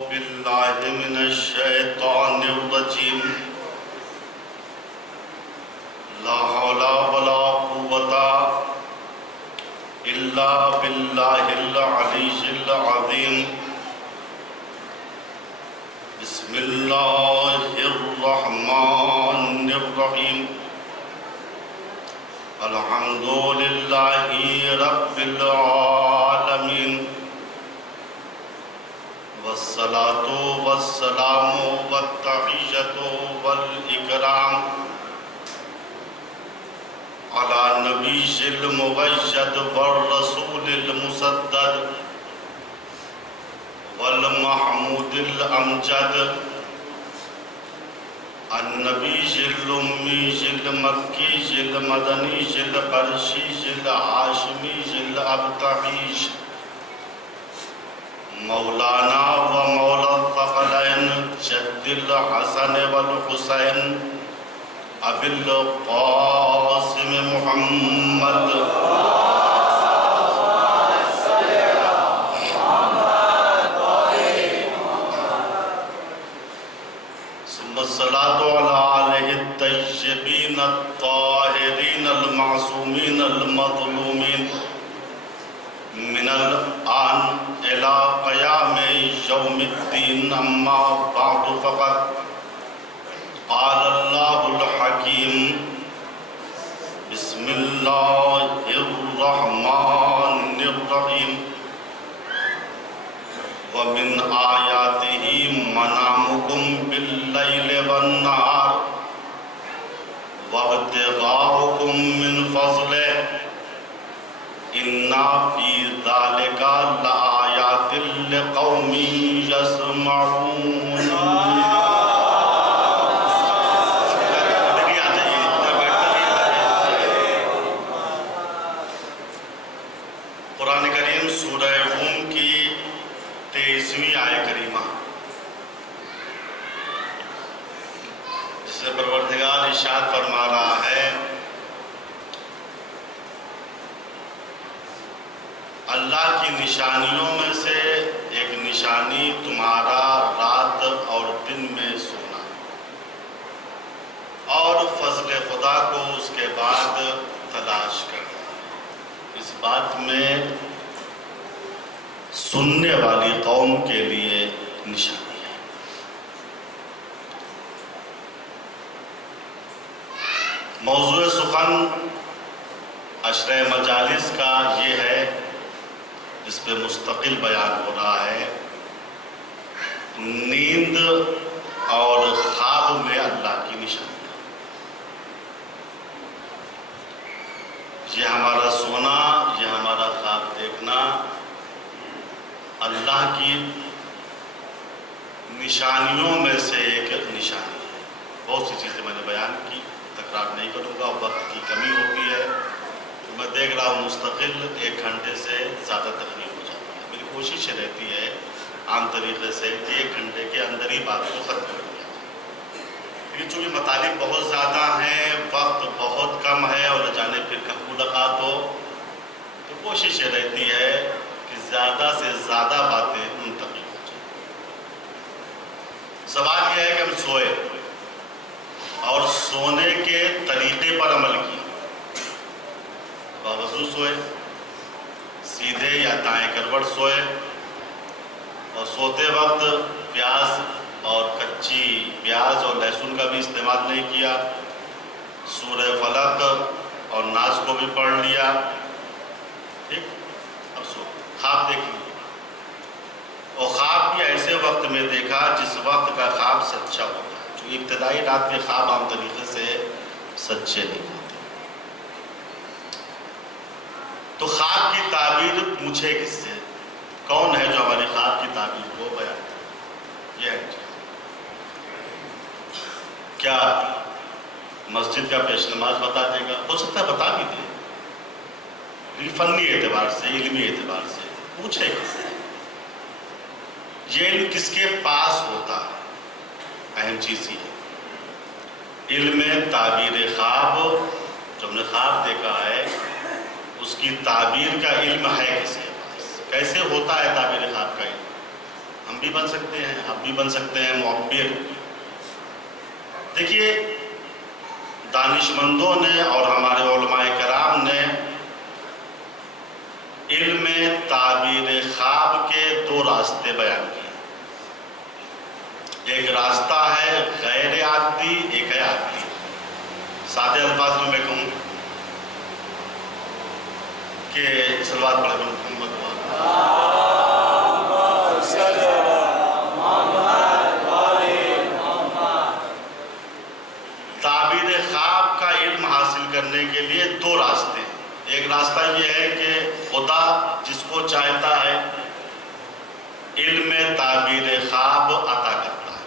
بالله من الشيطان الرجيم لا حول ولا قوة إلا بالله العلي العظيم بسم الله الرحمن الرحيم الحمد لله رب العالمين والصلاة والسلام والتحية والإكرام على النبي المبشر والرسول المسدد والمحمود الأمجد النبي الأمي المكي المدني القرشي الهاشمي الأبتحي مولانا و مولا الثقلین جد الحسن والحسین ابی القاسم محمد ثم الصلاة على آلہ الطیبین الطاہرین المعصومین المظلومین من الآن إلى قيام يوم الدين أما بعد فقد قال الله الحكيم بسم الله الرحمن الرحيم ومن آياته منامكم بالليل والنهار وابتغاؤكم من فضله إِنَّا فِي ذَلِكَ لَآيَاتٍ لِقَوْمٍ يَسْمَعُونَ قرآن کریم سورہ روم کی 23ویں آیت کریمہ جس سے پروردگار ارشاد فرما رہا ہے اللہ کی نشانیوں میں سے ایک نشانی تمہارا رات اور دن میں سونا اور فضل خدا کو اس کے بعد تلاش کرنا اس بات میں سننے والی قوم کے لیے نشانی ہے۔ موضوع سخن عشرہ مجالس کا یہ ہے جس پہ مستقل بیان ہو رہا ہے نیند اور خواب میں اللہ کی نشانی۔ یہ ہمارا سونا، یہ ہمارا خواب دیکھنا اللہ کی نشانیوں میں سے ایک نشانی ہے۔ بہت سی چیزیں میں نے بیان کی، تکرار نہیں کروں گا، وقت کی کمی ہوتی ہے۔ میں دیکھ رہا ہوں مستقل 1 گھنٹے سے زیادہ تقریر ہو جاتی ہے۔ میری کوشش رہتی ہے عام طریقے سے 1 گھنٹے کے اندر ہی بات کو ختم کر دیا جائے، لیکن چونکہ مطالب بہت زیادہ ہیں، وقت بہت کم ہے اور جانے پھر کب ملاقات ہو، تو کوشش یہ رہتی ہے کہ زیادہ سے زیادہ باتیں منتقل ہو جائیں۔ سوال یہ ہے کہ ہم سوئے اور سونے کے طریقے پر عمل کیے، باوضو سوئے، سیدھے یا دائیں کروٹ سوئے، اور سوتے وقت پیاز اور کچی پیاز اور لہسن کا بھی استعمال نہیں کیا، سورہ فلق اور ناس کو بھی پڑھ لیا، ٹھیک۔ اب سو خواب دیکھیں، اور خواب بھی ایسے وقت میں دیکھا جس وقت کا خواب سچا ہوتا ہے، جو ابتدائی رات کے خواب عام طریقے سے سچے نہیں ہوتے۔ تو خواب کی تعبیر پوچھے کس سے؟ کون ہے جو ہماری خواب کی تعبیر کو بیان کرے؟ یہ ہے کیا مسجد کا پیش نماز بتا دے گا؟ ہو سکتا ہے بتا بھی دے، فنی اعتبار سے، علمی اعتبار سے پوچھے کس سے؟ یہ علم کس کے پاس ہوتا ہے؟ اہم چیز یہ ہے علم تعبیر خواب، جو ہم نے خواب دیکھا ہے اس کی تعبیر کا علم ہے کس کے پاس؟ کیسے ہوتا ہے تعبیر خواب کا علم؟ ہم بھی بن سکتے ہیں، آپ بھی بن سکتے ہیں معبر۔ دیکھیے دانشمندوں نے اور ہمارے علماء کرام نے علم تعبیر خواب کے دو راستے بیان کیے۔ ایک راستہ ہے غیر عادی، ایک ہے عادی۔ سادے الفاظ میں کہوں کہ صلوات پڑھے محمد تعبیر خواب کا علم حاصل کرنے کے لیے دو راستے ہیں۔ ایک راستہ یہ ہے کہ خدا جس کو چاہتا ہے علم تعبیر خواب عطا کرتا ہے۔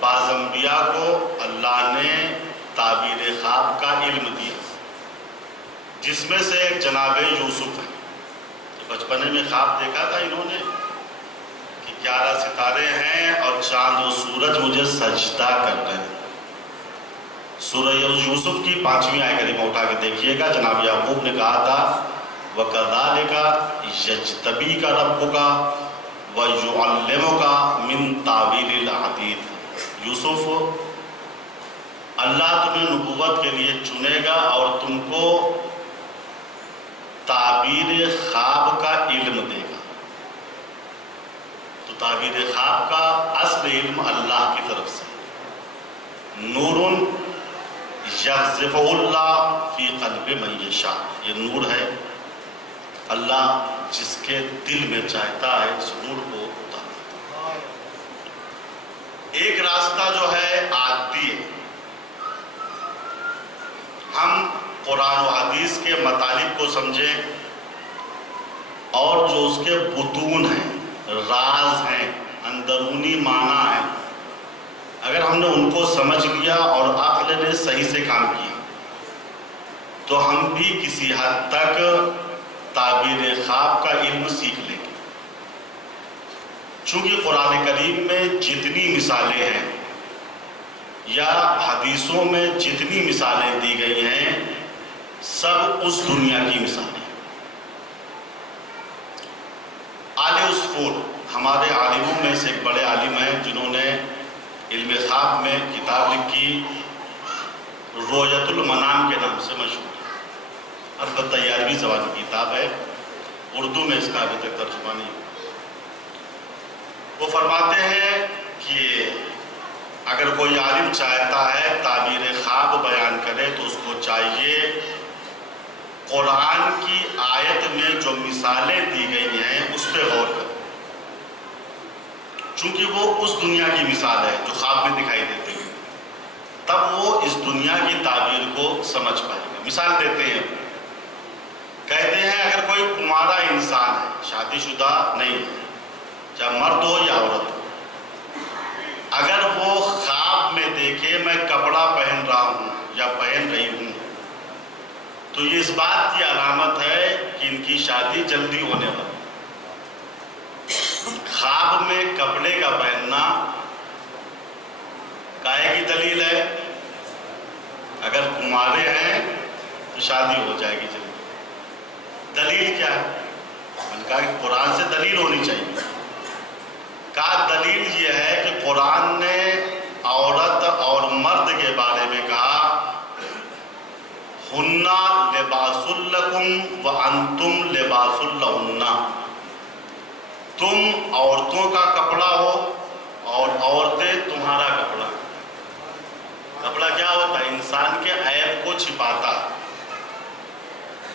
بعض انبیاء کو اللہ نے تعبیر خواب کا علم دیا، جس میں سے ایک جناب یوسف ہے۔ بچپنے میں خواب دیکھا تھا انہوں نے کہ 11 ستارے ہیں اور چاند و سورج مجھے سجدہ کر رہے ہیں۔ سورہ یوسف کی 5ویں آیت کریمہ اٹھا کے دیکھیے گا۔ جناب یعقوب نے کہا تھا وَكَذَلِكَ يَجْتَبِيكَ رَبُّكَ وَيُعَلِّمُكَ مِن تَعْوِيلِ الْأَحَادِيثِ۔ یوسف، اللہ تمہیں نبوت کے لیے چنے گا اور تم کو تعبیر خواب کا علم دے گا۔ تو تعبیر خواب کا اصل علم اللہ کی طرف سے، نور یقذف اللہ فی قلب من یشاء، یہ نور ہے، اللہ جس کے دل میں چاہتا ہے اس نور کو اتارتا ہے۔ ایک راستہ جو ہے عادی ہے، ہم قرآن و حدیث کے مطالب کو سمجھیں اور جو اس کے بطون ہیں، راز ہیں، اندرونی معنی ہیں، اگر ہم نے ان کو سمجھ لیا اور عقل نے صحیح سے کام کیا تو ہم بھی کسی حد تک تعبیر خواب کا علم سیکھ لیں گے۔ چونکہ قرآن کریم میں جتنی مثالیں ہیں یا حدیثوں میں جتنی مثالیں دی گئی ہیں سب اس دنیا کی مثالیں ہیں۔ آل عصفور ہمارے عالموں میں سے ایک بڑے عالم ہیں جنہوں نے علم خواب میں کتاب لکھی، رؤیت المنام کے نام سے مشہور ہے۔ البتہ 11ویں زبان کی کتاب ہے، اردو میں اس کا ابھی تک ترجمہ نہیں ہوا۔ وہ فرماتے ہیں کہ اگر کوئی عالم چاہتا ہے تعبیر خواب بیان کرے تو اس کو چاہیے قرآن کی آیت میں جو مثالیں دی گئی ہیں اس پہ غور کرے، چونکہ وہ اس دنیا کی مثال ہے جو خواب میں دکھائی دیتی ہے، تب وہ اس دنیا کی تعبیر کو سمجھ پائے گا۔ مثال دیتے ہیں، کہتے ہیں اگر کوئی کمارا انسان ہے، شادی شدہ نہیں ہے، چاہے مرد ہو یا عورت ہو، اگر وہ خواب میں دیکھے میں کپڑا پہن رہا ہوں یا پہن رہی ہوں تو یہ اس بات کی علامت ہے کہ ان کی شادی جلدی ہونے والی۔ خواب میں کپڑے کا پہننا کائے کی دلیل ہے؟ اگر کمارے ہیں تو شادی ہو جائے گی جلدی۔ دلیل کیا ہے؟ میں نے کہا کہ قرآن سے دلیل ہونی چاہیے۔ کہا دلیل یہ ہے کہ قرآن نے عورت اور مرد کے بارے میں کہا ہنّا لباس لکم وانتم لباس لہن، تم عورتوں کا کپڑا ہو اور عورتیں تمہارا کپڑا۔ کپڑا کیا ہوتا ہے؟ انسان کے عیب کو چھپاتا۔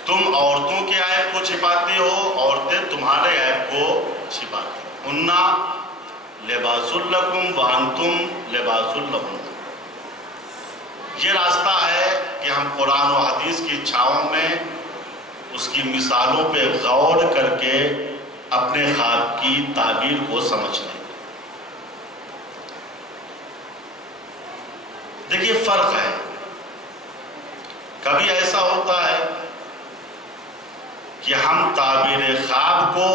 تم عورتوں کے عیب کو چھپاتے ہو، عورتیں تمہارے عیب کو چھپاتی۔ ہنّا لباس لکم وانتم لباس لہن۔ یہ راستہ ہے کہ ہم قرآن و حدیث کی چھاؤں میں اس کی مثالوں پہ غور کر کے اپنے خواب کی تعبیر کو سمجھ لیں۔ دیکھیے فرق ہے، کبھی ایسا ہوتا ہے کہ ہم تعبیر خواب کو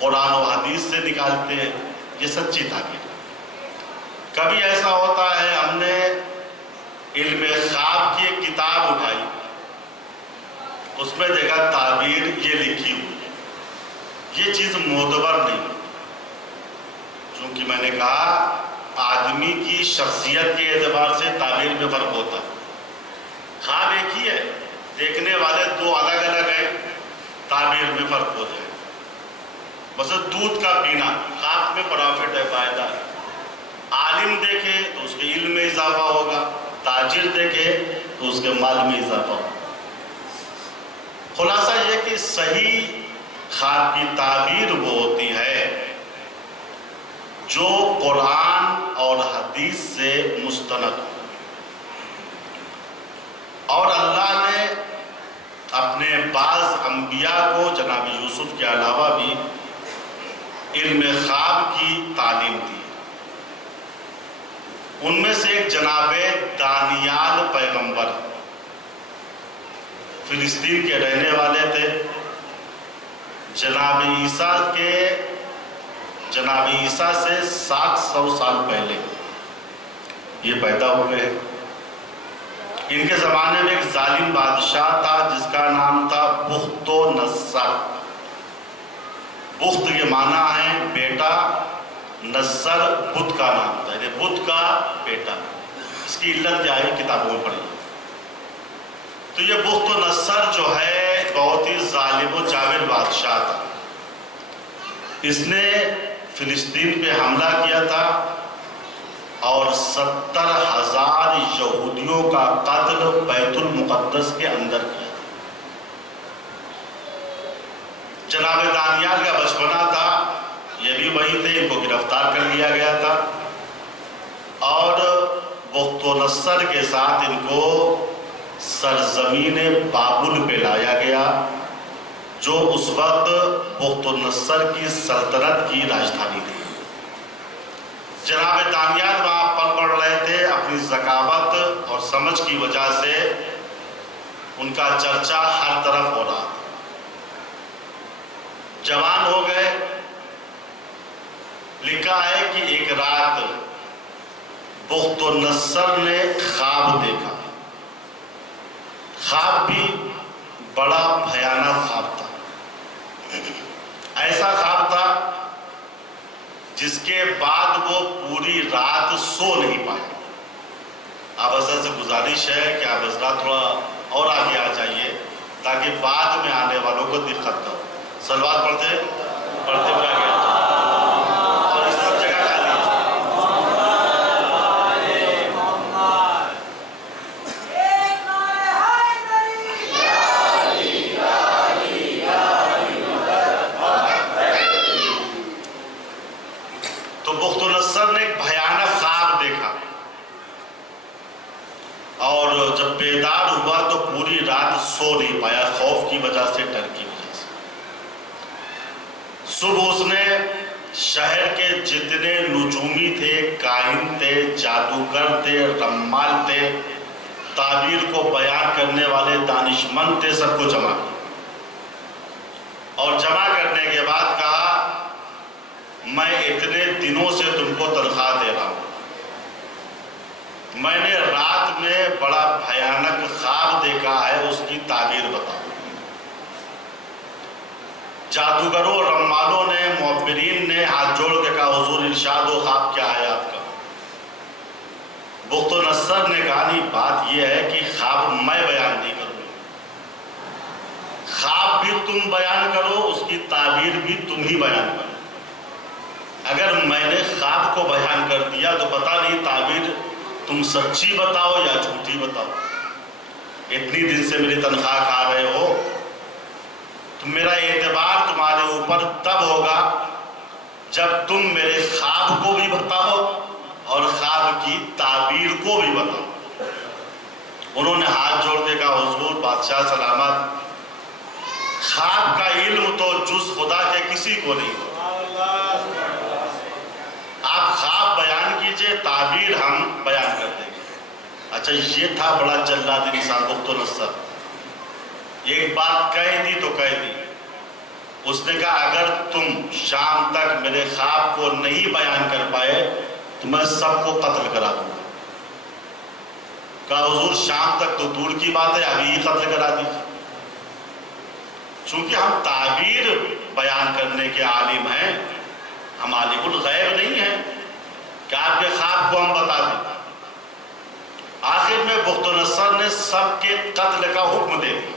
قرآن و حدیث سے نکالتے ہیں، یہ سچی تعبیر ہے۔ کبھی ایسا ہوتا ہے ہم نے علم خواب کی ایک کتاب اٹھائی، اس میں دیکھا تعبیر یہ لکھی ہوئی، یہ چیز معتبر نہیں، چونکہ میں نے کہا آدمی کی شخصیت کے اعتبار سے تعبیر میں فرق ہوتا ہے۔ خواب ایک ہی ہے، دیکھنے والے دو الگ الگ ہیں، تعبیر میں فرق ہو جائے۔ بس دودھ کا پینا خواب میں پرافٹ ہے، فائدہ ہے۔ عالم دیکھے تو اس کے علم میں اضافہ ہوگا، تاجر دیکھے تو اس کے مال میں اضافہ ہوگا۔ خلاصہ یہ کہ صحیح خواب کی تعبیر وہ ہوتی ہے جو قرآن اور حدیث سے مستند، اور اللہ نے اپنے بعض انبیاء کو جناب یوسف کے علاوہ بھی علم خواب کی تعلیم دی۔ ان میں سے ایک جناب دانیال پیغمبر فلسطین کے رہنے والے تھے۔ جناب عیسیٰ سے 700 سال پہلے یہ پیدا ہوئے۔ ان کے زمانے میں ایک ظالم بادشاہ تھا جس کا نام تھا بخت و نصر۔ بخت کے معنی ہے بیٹا، نصر بت کا نام تھا، یعنی بت کا بیٹا۔ اس کی علت کیا ہے کتابوں میں پڑھی۔ تو یہ بخت و نصر جو ہے بہت ہی ظالم و جاور بادشاہ تھا۔ اس نے فلسطین پہ حملہ کیا تھا اور 70,000 یہودیوں کا قتل بیت المقدس کے اندر کیا تھا۔ جناب دانیال کا بچپنا تھا، یہ بھی وہی تھے، ان کو گرفتار کر لیا گیا تھا اور بخت و نصر کے ساتھ ان کو سرزمین بابل پہ لایا گیا، جو اس وقت بخت و نصر کی سلطنت کی راجدھانی تھی۔ جناب دانیال وہاں پڑھ رہے تھے، اپنی ذکاوت اور سمجھ کی وجہ سے ان کا چرچا ہر طرف ہو رہا تھا۔ جوان ہو گئے۔ لکھا ہے کہ ایک رات بخت و نصر نے خواب دیکھا۔ خواب بھی بڑا بھیانک خواب تھا، ایسا خواب تھا جس کے بعد وہ پوری رات سو نہیں پائے۔ آپ حضرت سے گزارش ہے کہ آپ حضرات تھوڑا اور آگے آ جائیے تاکہ بعد میں آنے والوں کو دقت نہ ہو۔ صلوات پڑھتے ہوئے آگے آ جائیے اور اس طرف جگہ خالی ہے۔ تو بخت و نصر نے ایک بھیانک خواب دیکھا اور جب بیدار ہوا تو پوری رات سو نہیں پایا، خوف کی وجہ سے، ڈر کی وجہ سے۔ صبح اس نے شہر کے جتنے نجومی تھے، کاہن تھے، جادوگر تھے، رمال تھے، تعبیر کو بیان کرنے والے دانشمند تھے، سب کو جمع کیا اور جمع کرنے کے بعد کہا میں اتنے دنوں سے تم کو تنخواہ دے رہا ہوں، میں نے رات میں بڑا بھیانک خواب دیکھا ہے، اس کی تعبیر بتاؤ۔ جادوگروں، رمالوں نے، معبرین نے ہاتھ جوڑ کے کہا حضور ارشاد ہو، خواب کیا ہے آپ کا؟ بخت و نصر نے کہا نہیں، بات یہ ہے کہ خواب میں بیان نہیں کروں، خواب بھی تم بیان کرو، اس کی تعبیر بھی تم ہی بیان کرو۔ اگر میں نے خواب کو بیان کر دیا تو پتہ نہیں تعبیر تم سچی بتاؤ یا جھوٹی بتاؤ۔ اتنی دن سے میری تنخواہ کھا رہے ہو، تو میرا اعتبار تمہارے اوپر تب ہوگا جب تم میرے خواب کو بھی بتاؤ اور خواب کی تعبیر کو بھی بتاؤ۔ انہوں نے ہاتھ جوڑ کے کہا حضور بادشاہ سلامت، خواب کا علم تو جز خدا کے کسی کو نہیں ہوتا، آپ خواب بیان کیجئے، تعبیر ہم بیان کر دیں گے۔ اچھا یہ تھا بڑا جلاد انسان بخت و نصر، ایک بات کہہ دی تو کہہ دی۔ اس نے کہا اگر تم شام تک میرے خواب کو نہیں بیان کر پائے تو میں سب کو قتل کرا دوں گا۔ کہا حضور شام تک تو دور کی بات ہے، ابھی ہی قتل کرا دیجیے۔ چونکہ ہم تعبیر بیان کرنے کے عالم ہیں، ہم عالم الغیب نہیں ہیں کہ آپ کے خواب کو ہم بتا دیں۔ آخر میں بخت نصر نے سب کے قتل کا حکم دے دیا،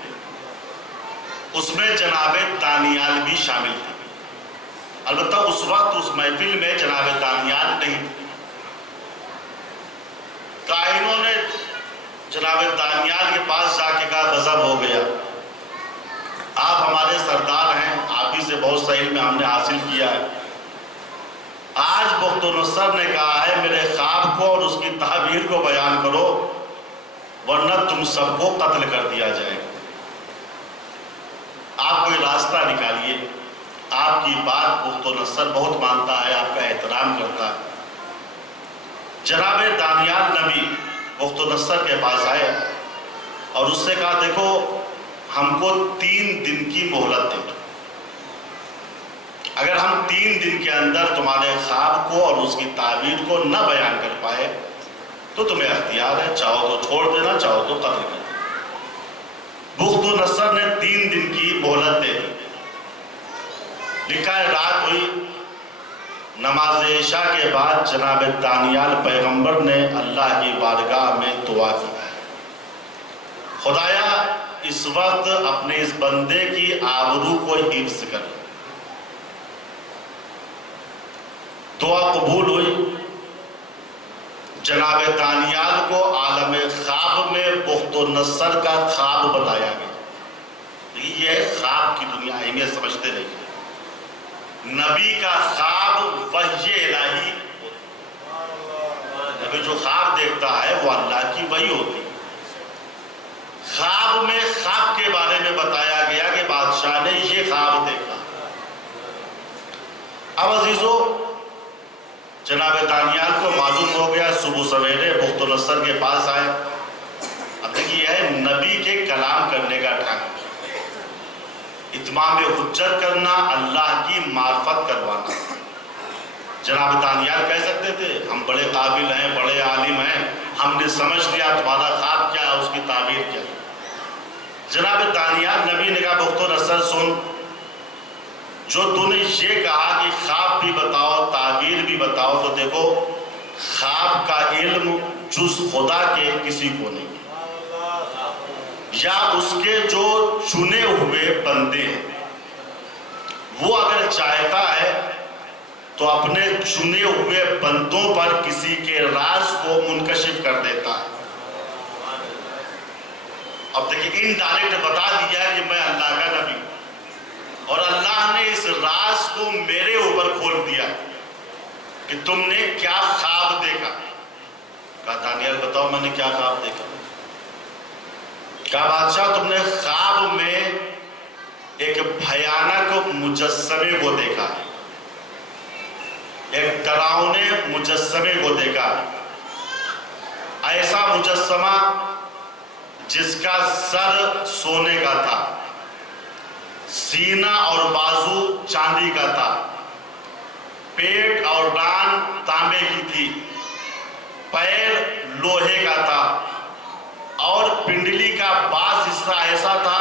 اس میں جناب دانیال بھی شامل تھے۔ البتہ اس وقت اس محفل میں جناب دانیال نہیں تھے۔ کاہنوں نے جناب دانیال کے پاس جا کے کہا غضب ہو گیا، آپ ہمارے سردار ہیں، آپ ہی سے بہت سا علم ہم نے حاصل کیا ہے، آج بخت نصر نے کہا ہے میرے خواب کو اور اس کی تعبیر کو بیان کرو ورنہ تم سب کو قتل کر دیا جائے گا۔ آپ کوئی راستہ نکالیے۔ آپ کی بات بخت نصر بہت مانتا ہے، آپ کا احترام کرتا ہے۔ جناب دانیال نبی بخت نصر کے پاس آئے اور اس سے کہا دیکھو ہم کو 3 دن کی مہلت دے دو، اگر ہم 3 دن کے اندر تمہارے خواب کو اور اس کی تعبیر کو نہ بیان کر پائے تو تمہیں اختیار ہے، چاہو تو چھوڑ دینا، چاہو تو قتل کر دینا۔ بخت نصر نے 3 دن کی مہلت دے دی۔ لکھا ہے رات ہوئی، نماز عشاء کے بعد جناب دانیال پیغمبر نے اللہ کی بارگاہ میں دعا کی، خدایا اس وقت اپنے اس بندے کی آبرو کو حفظ کر۔ دعا قبول ہوئی۔ جناب دانیال کو عالم خواب میں بخت نصر کا خواب بتایا گیا۔ یہ خواب کی دنیا اہمیت سمجھتے نہیں، نبی کا خواب وحی الہی، نبی جو خواب دیکھتا ہے وہ اللہ کی وحی ہوتی ہے۔ خواب میں خواب کے بارے میں بتایا گیا کہ بادشاہ نے یہ خواب دیکھا۔ اب عزیزو جناب دانیال کو معلوم ہو گیا، صبح سویرے بخت نصر کے پاس آئے۔ اب دیکھیے یہ ہے نبی کے کلام کرنے کا ڈھنگ، اتمام حجت کرنا، اللہ کی معرفت کروانا۔ جناب دانیال کہہ سکتے تھے ہم بڑے قابل ہیں، بڑے عالم ہیں، ہم نے سمجھ لیا تمہارا خواب کیا ہے، اس کی تعبیر کیا ہے۔ جناب دانیال نبی نے کہا بخت نصر سن، جو تو نے یہ کہا کہ خواب بھی بتاؤ تعبیر بھی بتاؤ، تو دیکھو خواب کا علم جز خدا کے کسی کو نہیں، یا اس کے جو چنے ہوئے بندے ہیں، وہ اگر چاہتا ہے تو اپنے چنے ہوئے بندوں پر کسی کے راز کو منکشف کر دیتا ہے۔ اب دیکھیں انڈائریکٹ بتا دیا کہ میں اللہ کا نبی ہوں، اور اللہ نے اس راز کو میرے اوپر کھول دیا کہ تم نے کیا خواب دیکھا۔ کہا دانیال بتاؤ میں نے کیا خواب دیکھا۔ کہا بادشاہ تم نے خواب میں ایک بھیانک مجسمے کو دیکھا، ایک ڈراؤنے مجسمے کو دیکھا، ایسا مجسمہ جس کا سر سونے کا تھا، سینہ اور بازو چاندی کا تھا، پیٹ اور ڈان تانبے کی تھی، پیر لوہے کا تھا، اور پنڈلی کا بعض حصہ ایسا تھا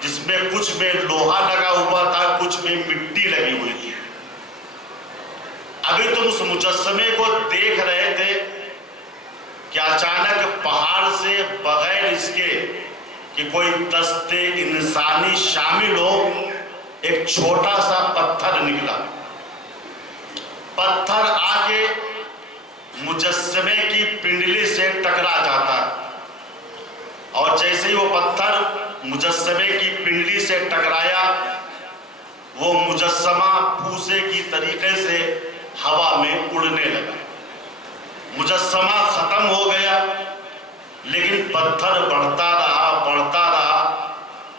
جس میں کچھ میں لوہا لگا ہوا تھا، کچھ میں مٹی لگی ہوئی تھی۔ ابھی تم اس مجسمے کو دیکھ رہے تھے کہ اچانک پہاڑ سے بغیر اس کے کہ کوئی دست انسانی شامل ہو، ایک چھوٹا سا پتھر نکلا۔ پتھر آ کے مجسمے کی پنڈلی سے ٹکرا جاتا ہے، اور جیسے ہی وہ پتھر مجسمے کی پنڈلی سے ٹکرایا، وہ مجسمہ پھوسے کی طریقے سے ہوا میں اڑنے لگا۔ مجسمہ ختم ہو گیا، لیکن پتھر بڑھتا رہا،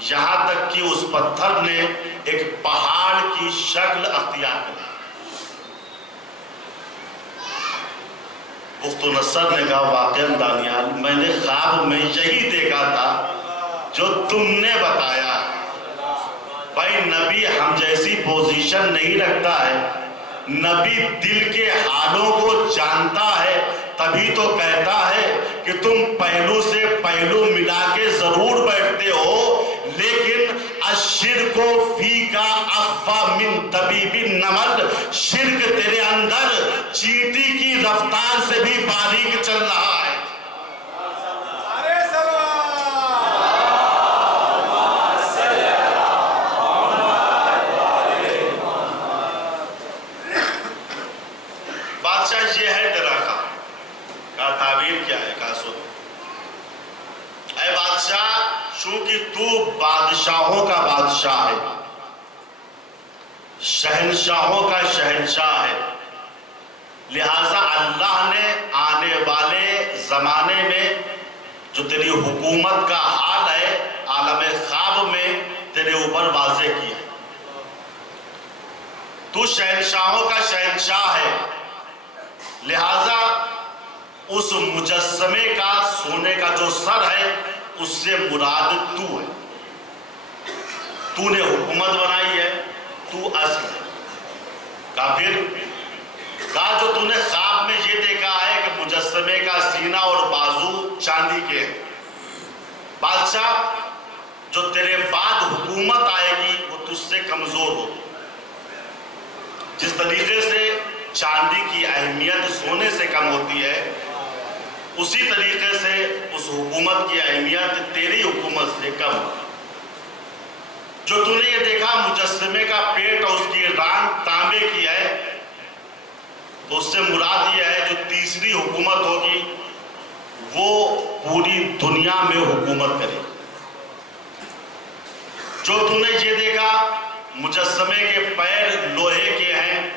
یہاں تک کہ اس پتھر نے ایک پہاڑ کی شکل اختیار کر لی۔ بخت نصر نے کہا واقعاً دانیال میں نے خواب میں یہی دیکھا تھا جو تم نے بتایا۔ بھائی نبی ہم جیسی پوزیشن نہیں رکھتا ہے، نبی دل کے حالوں کو جانتا ہے، تبھی تو کہتا ہے کہ تم پہلو سے پہلو ملا کے ضرور بیٹھتے ہو، لیکن الشرک کو فی کا اخفا من طبیب النمل، شرک تیرے اندر چیٹی کی رفتار سے بھی باریک چل رہا ہے۔ بادشاہ یہ ہے تیرا کہا تعبیر کیا ہے؟ کہا سن اے بادشاہ، چونکہ تو بادشاہوں کا بادشاہ ہے، شہنشاہوں کا شہنشاہ ہے، لہٰذا اللہ نے آنے والے زمانے میں جو تیری حکومت کا حال ہے عالم خواب میں تیرے اوپر واضح کیا۔ تو شہنشاہوں کا شہنشاہ ہے، لہٰذا اس مجسمے کا سونے کا جو سر ہے اس سے مراد تو ہے، تو نے حکومت بنائی ہے، تو اصل ہے۔ کہا جو تو نے خواب میں یہ دیکھا ہے کہ مجسمے کا سینہ اور بازو چاندی کے ہیں، بادشاہ جو تیرے بعد حکومت آئے گی وہ تجھ سے کمزور ہو۔ جس طریقے سے چاندی کی اہمیت سونے سے کم ہوتی ہے، اسی طریقے سے اس حکومت کی اہمیت تیری حکومت سے کم ہوتی ہے۔ جو تو نے یہ دیکھا مجسمے کا پیٹ اور اس کی ران تانبے کی ہے، تو اس سے مراد یہ ہے جو تیسری حکومت ہوگی وہ پوری دنیا میں حکومت کرے۔ جو تو نے یہ دیکھا مجسمے کے پیر لوہے کے ہیں،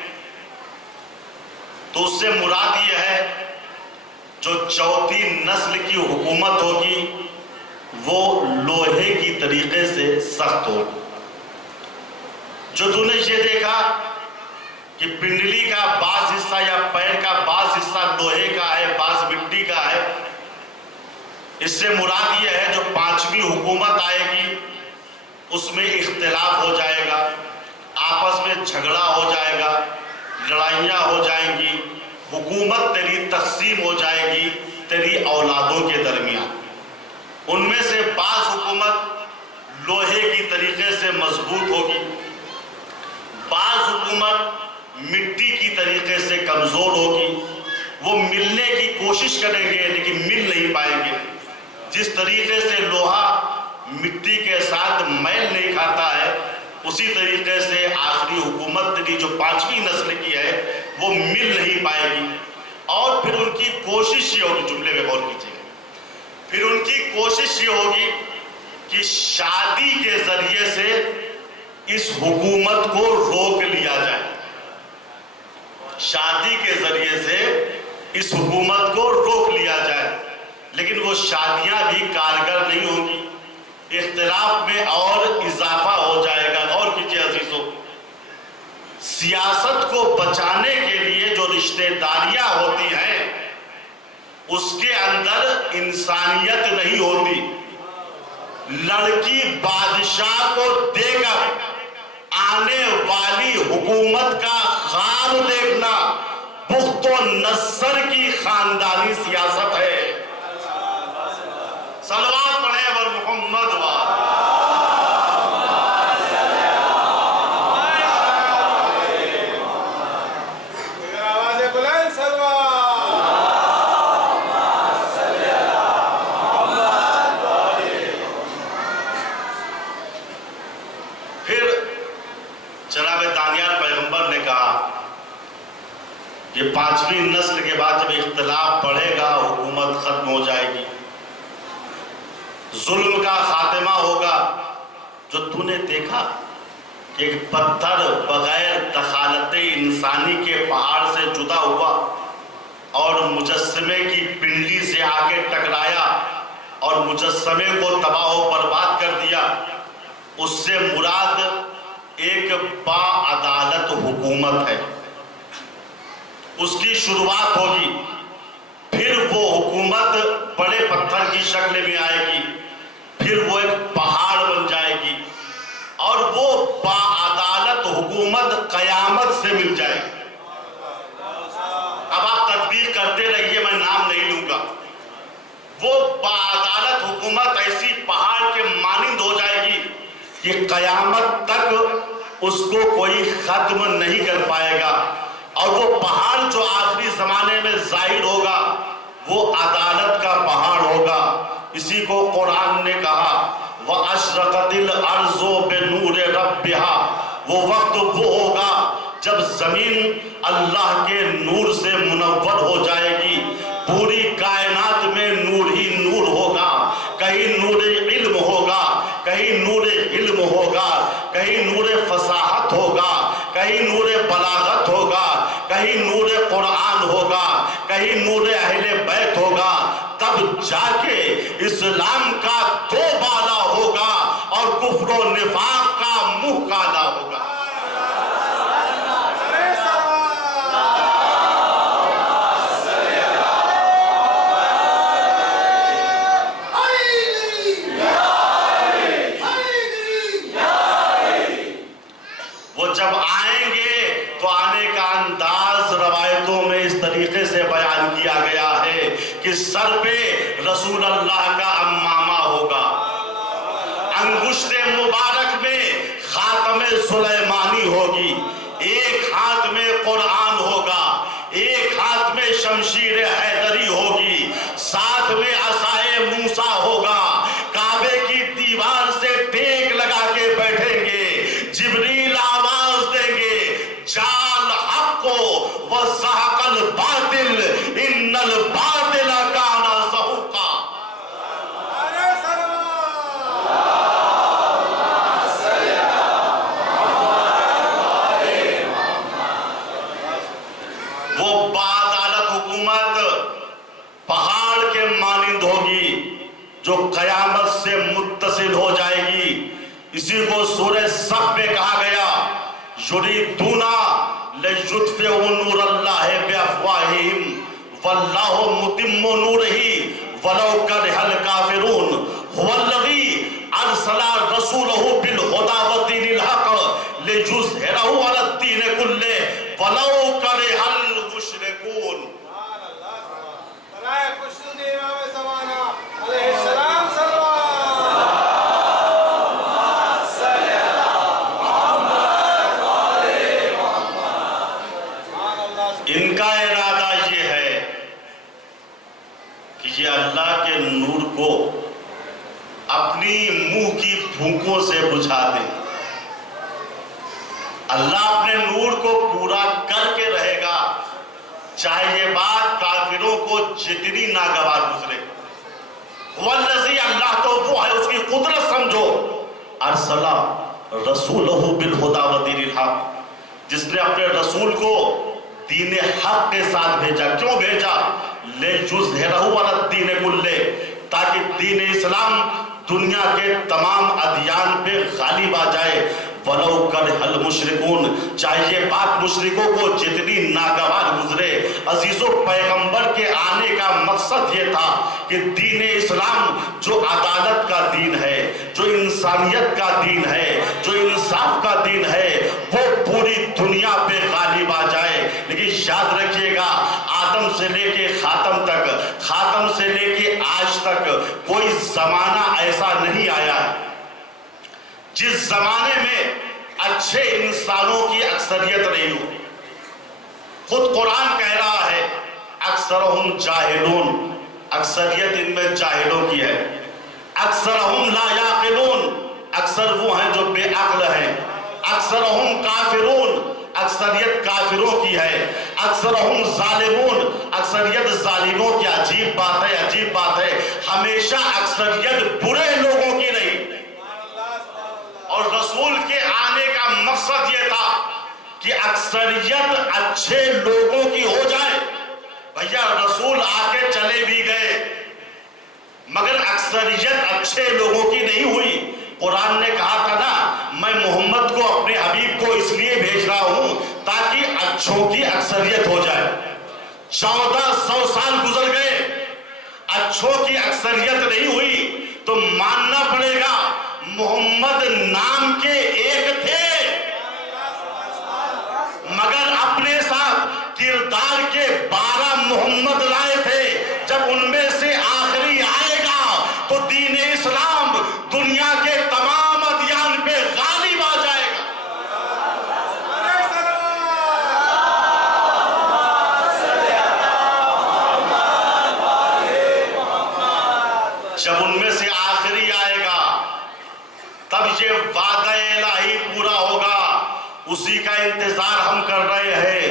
تو اس سے مراد یہ ہے جو چوتھی نسل کی حکومت ہوگی وہ لوہے کی طریقے سے سخت ہوگی۔ جو تو نے یہ دیکھا کہ پنڈلی کا بعض حصہ یا پیر کا بعض حصہ لوہے کا ہے، بعض مٹی کا ہے، اس سے مراد یہ ہے جو پانچویں حکومت آئے گی اس میں اختلاف ہو جائے گا، آپس میں جھگڑا ہو جائے گا، لڑائیاں ہو جائیں گی، حکومت تیری تقسیم ہو جائے گی تیری اولادوں کے درمیان۔ ان میں سے بعض حکومت لوہے کی طریقے سے مضبوط ہوگی، بعض حکومت مٹی کی طریقے سے کمزور ہوگی۔ وہ ملنے کی کوشش کریں گے لیکن مل نہیں پائیں گے۔ جس طریقے سے لوہا مٹی کے ساتھ میل نہیں کھاتا ہے، اسی طریقے سے آخری حکومت کی جو پانچویں نسل کی ہے وہ مل نہیں پائے گی۔ اور پھر ان کی کوشش یہ ہوگی، جملے میں غور کیجیے، پھر ان کی کوشش یہ ہوگی کہ شادی کے ذریعے سے اس حکومت کو روک لیا جائے، شادی کے ذریعے سے اس حکومت کو روک لیا جائے۔ لیکن وہ شادیاں بھی کارگر نہیں ہوں گی، اختلاف میں اور اضافہ ہو جائے گا۔ اور کیجیے عزیزوں، سیاست کو بچانے کے لیے جو رشتہ داریاں ہوتی ہیں اس کے اندر انسانیت نہیں ہوتی۔ لڑکی بادشاہ کو دے کر آنے والی حکومت کا خواب دیکھنا بخت و نصر کی خاندانی سیاست ہے۔ صلوات پڑھیں بر محمد و یہ پانچویں نسل کے بعد جب اختلاف بڑھے گا حکومت ختم ہو جائے گی، ظلم کا خاتمہ ہوگا۔ جو تو نے دیکھا کہ ایک پتھر بغیر دخالت انسانی کے پہاڑ سے جدا ہوا اور مجسمے کی پنڈلی سے آ کے ٹکرایا اور مجسمے کو تباہ و برباد کر دیا، اس سے مراد ایک با عدالت حکومت ہے۔ اس کی شروعات ہوگی، پھر وہ حکومت بڑے پتھر کی شکل میں آئے گی، پھر وہ ایک پہاڑ بن جائے گی، اور وہ باعدالت حکومت قیامت سے مل جائے گی۔ اب آپ تطبیق کرتے رہیے، میں نام نہیں لوں گا۔ وہ باعدالت حکومت ایسی پہاڑ کے مانند ہو جائے گی کہ قیامت تک اس کو کوئی ختم نہیں کر پائے گا، اور وہ پہاڑ جو آخری زمانے میں ظاہر ہوگا وہ عدالت کا پہاڑ ہوگا۔ اسی کو قرآن نے کہا وَأَشْرَقَتِ الْأَرْضُ بِنُورِ رَبِّهَا، وہ وقت وہ ہوگا جب زمین اللہ کے نور سے منور ہو جائے گی، پوری کائنات میں نور ہی نور ہوگا، کہیں نور علم ہوگا، کہیں نور علم ہوگا، کہیں نور فصاحت ہوگا، کہیں نور بلاغت ہوگا، کہیں نور قرآن ہوگا، کہیں نور اہل بیت ہوگا، تب جا کے اسلام کا دو بالا ہوگا اور کفر و نفاق کا منہ کالا ہوگا۔ وہ جب آئیں گے تو آنے کا انداز روایتوں میں اس طریقے سے بیان کیا گیا ہے کہ سر پہ رسول اللہ کا امامہ ہوگا، انگشت مبارک میں خاتم سلیمانی ہوگی، ایک ہاتھ میں قرآن ہوگا، ایک ہاتھ میں شمشیر حیدری ہوگی، ساتھ میں عصائے موسیٰ ہوگا، کعبے کی دیوار سے ٹیک لگا کے بیٹھیں گے، جبریل آواز دیں گے جال حق کو وزہق الباطل ان الباطل کان زہوقا۔ وہ بعدالت حکومت پہاڑ کے مانند ہوگی جو قیامت سے متصل ہو جائے گی۔ اسی کو سورہ صف میں کہا گیا یریدون لیطفئوا نور اللہ بافواہہم واللہ متم نورہ ولو کرہ الکافرون هو الذی ارسل رسولہ بالہدی ودین الحق لیظہرہ علی الدین کلہ ولو کرہ المشرکون۔ ان کا ارادہ یہ ہے کہ یہ اللہ کے نور کو اپنی منہ کی پھونکوں سے بجھا دیں۔ اللہ اپنے نور کو پورا کر کے رہے گا، چاہے یہ بات کافروں کو جتنی ناگوار گزرے۔ والذی، اللہ تو وہ ہے، اس کی قدرت سمجھو، ارسلہ رسولہ بالہدی ودین الحق، جس نے اپنے رسول کو دین حق کے ساتھ بھیجا۔ کیوں بھیجا؟ لیظہرہ علی الدین کلہ، تاکہ دین اسلام دنیا کے تمام ادیان پہ غالب آ جائے۔ وَلَوْ كَرِهَ الْمُشْرِكُونَ، چاہے یہ بات مشرکوں کو جتنی ناگوار گزرے۔ عزیزو، پیغمبر کے آنے کا مقصد یہ تھا کہ دین اسلام جو عدالت کا دین ہے، جو انسانیت کا دین ہے، جو انصاف کا دین ہے، وہ پوری دنیا پہ غالب آ جائے۔ لیکن یاد رکھیے گا، آدم سے لے کے خاتم تک، خاتم سے لے کے آج تک کوئی زمانہ ایسا نہیں آیا ہے جس زمانے میں اچھے انسانوں کی اکثریت نہیں ہو۔ خود قرآن کہہ رہا ہے اکثرہم جاہلون، اکثریت ان میں جاہلوں کی ہے۔ اکثرہم لا یعقلون، اکثر وہ ہیں جو بے عقل ہیں۔ اکثرہم کافرون، اکثریت کافروں کی ہے۔ اکثرہم ظالمون، اکثریت ظالموں کی۔ عجیب بات ہے، عجیب بات ہے، ہمیشہ اکثریت برے لوگوں کی نہیں۔ اور رسول کے آنے کا مقصد یہ تھا کہ اکثریت اچھے لوگوں کی ہو جائے۔ بھیا رسول آ کے چلے بھی گئے مگر اکثریت اچھے لوگوں کی نہیں ہوئی۔ قرآن نے کہا تھا نا، میں محمد کو اپنے حبیب کو اس لیے بھیج رہا ہوں تاکہ اچھوں کی اکثریت ہو جائے۔ 1400 سال گزر گئے، اچھوں کی اکثریت نہیں ہوئی، تو ماننا پڑے گا محمد نام کے ایک تھے مگر اپنے ساتھ کردار کے 12 محمد لائے تھے۔ جب ان میں سے آخری آئے گا تو دین اسلام دنیا کے تمام ادیان پہ غالب آ جائے گا۔ جب ان میں سے آخری آئے گا تب یہ وعدہ الہی پورا ہوگا. اسی کا انتظار ہم کر رہے ہیں.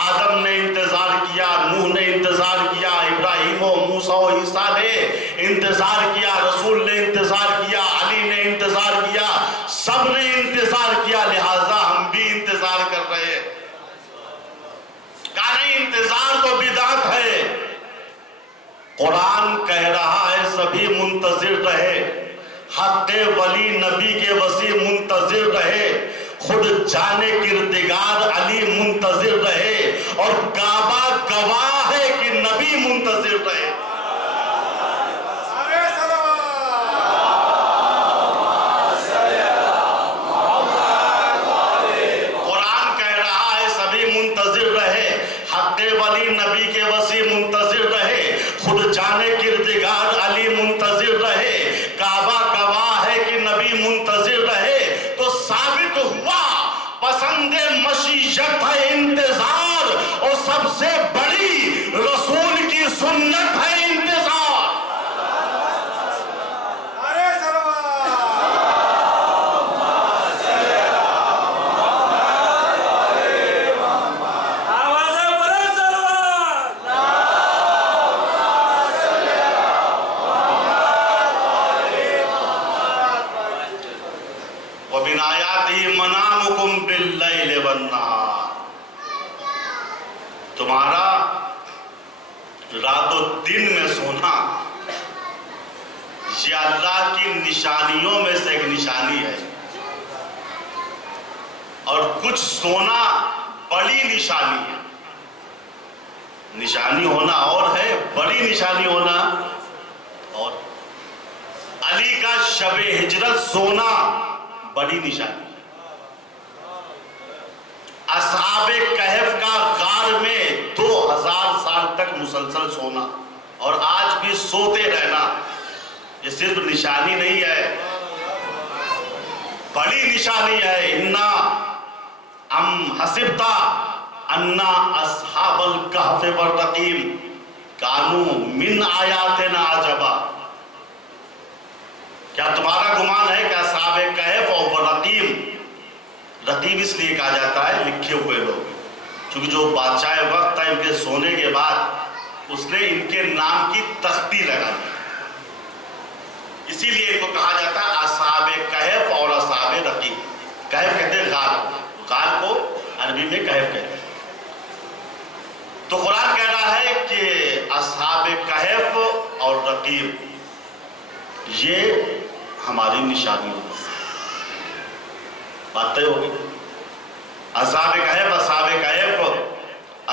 آدم نے انتظار کیا, نوح نے انتظار کیا, ابراہیم و موسیٰ و عیسیٰ نے انتظار کیا, رسول نے انتظار کیا, علی نے انتظار کیا, سب نے انتظار کیا. لہٰذا ہم بھی انتظار کر رہے ہیں. کہا نہیں, انتظار تو بدعت ہے. قرآن کہہ رہا ہے سبھی منتظر رہے, حق ولی نبی کے وسیع منتظر رہے, خود جانے کردگار علی منتظر رہے, اور کعبہ گواہ ہے کہ نبی منتظر رہے. قرآن کہہ رہا ہے سبھی منتظر رہے, حق ولی نبی کے وسیع منتظر رہے, خود جانے کردگار علی منتظر رہے, کعبہ گواہ ہے کہ نبی منتظر رہے. تو ثابت ہوا پسند مشیت ہے انتظار, اور سب سے بڑی رسول کی سنت ہے انتظار. وَمِنْ آيَاتِهِ مَنَامُكُمْ بِاللَّيْلِ وَالنَّهَارِ, تمہارا رات و دن میں سونا یہ اللہ کی نشانیوں میں سے ایک نشانی ہے. اور کچھ سونا بڑی نشانی ہے. نشانی ہونا اور ہے, بڑی نشانی ہونا اور. علی کا شب ہجرت سونا بڑی نشانی. اصحاب کہف کا غار میں 2000 سال تک مسلسل سونا, اور آج بھی سوتے رہنا, یہ صرف نشانی نہیں ہے, بڑی نشانی ہے. انا ام حسبتا انا اصحاب الکہف والرقیم کانوا من آیاتنا عجبا. کیا تمہارا گمان ہے کہ اصحاب کہف اور رقیم, رقیم اس لیے کہا جاتا ہے لکھے ہوئے لوگ, چونکہ جو بادشاہ وقت تھا ان کے سونے کے بعد اس نے ان کے نام کی تختی لگا دی, اسی لیے ان کو کہا جاتا ہے اصحاب کہف اور اصحاب رقیم. کہف کہتے ہیں غار, غار کو عربی میں کہف کہتے ہیں. تو قرآن کہہ رہا ہے کہ اصحاب کہف اور رقیم یہ ہماری نشانیوں میں سے. بات طے ہوگی. اصحاب کہف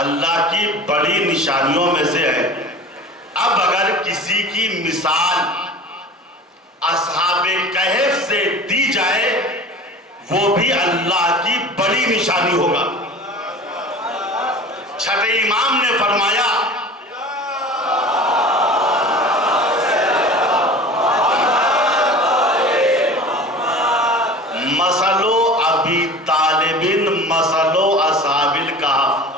اللہ کی بڑی نشانیوں میں سے ہے. اب اگر کسی کی مثال اصحاب کہف سے دی جائے وہ بھی اللہ کی بڑی نشانی ہوگا. چھٹے امام نے فرمایا مثلو ابی طالب مثلو اصحاب الکہف.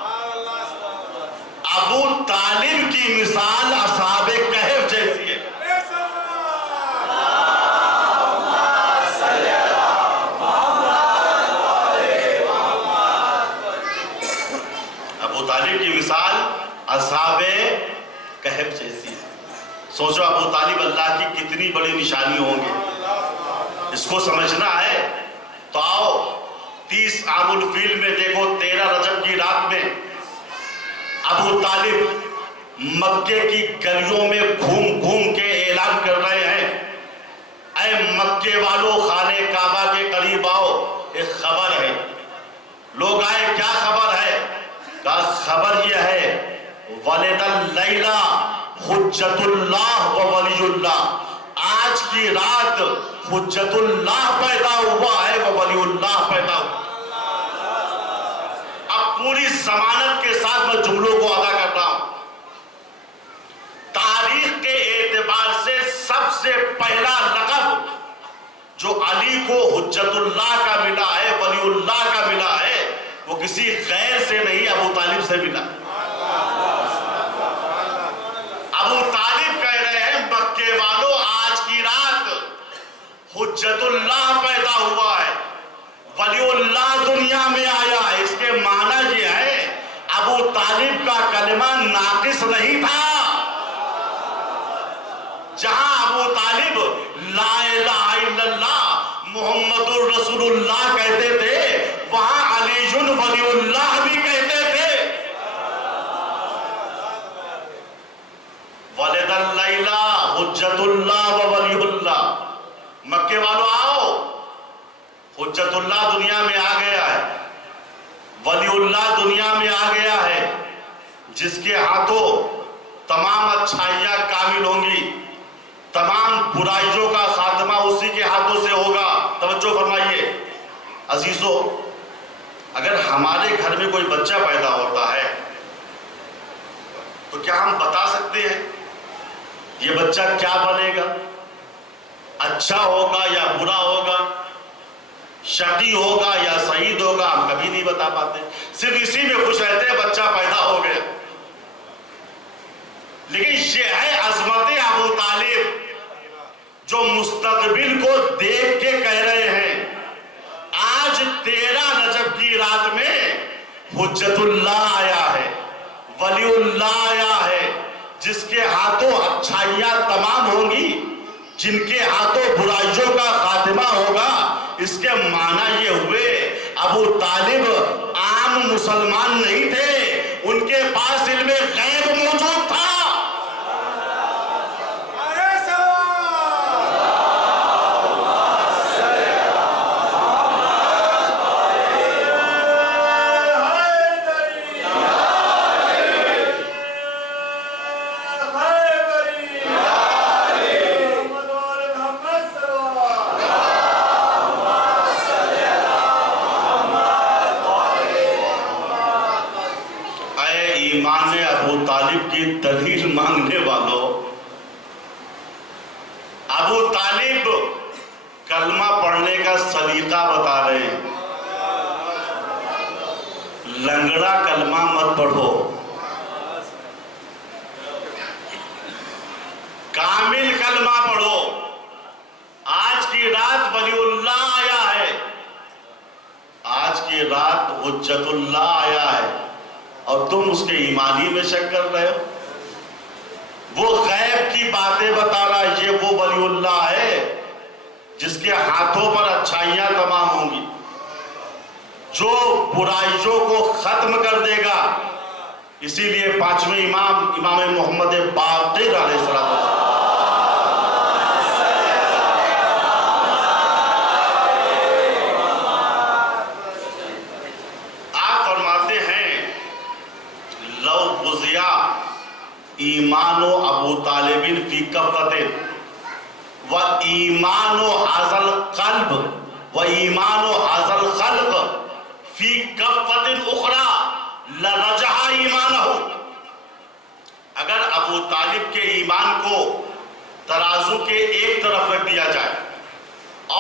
ابو طالب کی مثال اصحاب کہف جیسی ہے. ابو طالب کی مثال اصحاب کہف جیسی ہے. سوچو ابو طالب اللہ کی کتنی بڑی نشانی ہوں گے. اس کو سمجھنا ہے تو آؤ 30 عام الفیل میں دیکھو 13 رجب کی رات میں ابو طالب مکے کی گلیوں میں گھوم گھوم کے اعلان کر رہے ہیں, اے مکے والوں خانہ کعبہ کے قریب آؤ, ایک خبر ہے. لوگ آئے, کیا خبر ہے؟ کہا خبر یہ ہے ولد اللیلہ حجت اللہ و ولی اللہ, آج کی رات حجت اللہ پیدا ہوا ہے وہ ولی اللہ پیدا ہوا. اب پوری ضمانت کے ساتھ میں جملوں کو ادا کر رہا ہوں. تاریخ کے اعتبار سے سب سے پہلا لقب جو علی کو حجت اللہ کا ملا ہے, ولی اللہ کا ملا ہے, وہ کسی غیر سے نہیں ابو طالب سے ملا. ابو طالب کہہ رہے ہیں مکے والوں آج حجت اللہ پیدا ہوا ہے، ولی اللہ دنیا میں آیا ہے۔ اس کے معنی یہ ہے ابو طالب کا کلمہ ناقص نہیں تھا۔ جہاں ابو طالب لا الہ الا اللہ محمد الرسول اللہ کہتے تھے، وہاں علی ولی اللہ بھی کہتے تھے۔ ولد اللیلہ حجت اللہ و ولی اللہ۔ مکے والوں آؤ، حجت اللہ دنیا میں آ گیا ہے، ولی اللہ دنیا میں آ گیا ہے، جس کے ہاتھوں تمام اچھائیاں کامل ہوں گی، تمام برائیوں کا خاتمہ اسی کے ہاتھوں سے ہوگا۔ توجہ فرمائیے عزیزو، اگر ہمارے گھر میں کوئی بچہ پیدا ہوتا ہے تو کیا ہم بتا سکتے ہیں یہ بچہ کیا بنے گا؟ اچھا ہوگا یا برا ہوگا، شقی ہوگا یا سعید ہوگا؟ ہم کبھی نہیں بتا پاتے، صرف اسی میں خوش رہتے ہیں بچہ پیدا ہو گیا۔ لیکن یہ ہے عظمت ابو طالب جو مستقبل کو دیکھ کے کہہ رہے ہیں آج 13 رجب کی رات میں حجت اللہ آیا ہے، ولی اللہ آیا ہے، جس کے ہاتھوں اچھائیاں تمام ہوں گی، جن کے ہاتھوں برائیوں کا خاتمہ ہوگا۔ اس کے معنی یہ ہوئے ابو طالب عام مسلمان نہیں تھے، ان کے پاس علم غیب موجود تھا۔ ایمان ابو طالب کی دلیل مانگنے والوں، ابو طالب کلمہ پڑھنے کا سلیقہ بتا رہے ہیں۔ لنگڑا کلمہ مت پڑھو، کامل کلمہ پڑھو۔ آج کی رات ولی اللہ آیا ہے، آج کی رات حجت اللہ آیا ہے، اور تم اس کے ایمانی میں شک کر رہے ہو۔ وہ غیب کی باتیں بتا رہا ہے، یہ وہ ولی اللہ ہے جس کے ہاتھوں پر اچھائیاں تمام ہوں گی، جو برائیوں کو ختم کر دے گا۔ اسی لیے 5ویں امام محمد باقر علیہ السلام ایمان ابو طالب فی کفت و ایمان حاضل قلب و ایمان حاضل خلق فی کفت اخرى لرجح ایمانہ۔ اگر ابو طالب کے ایمان کو ترازو کے ایک طرف رکھ دیا جائے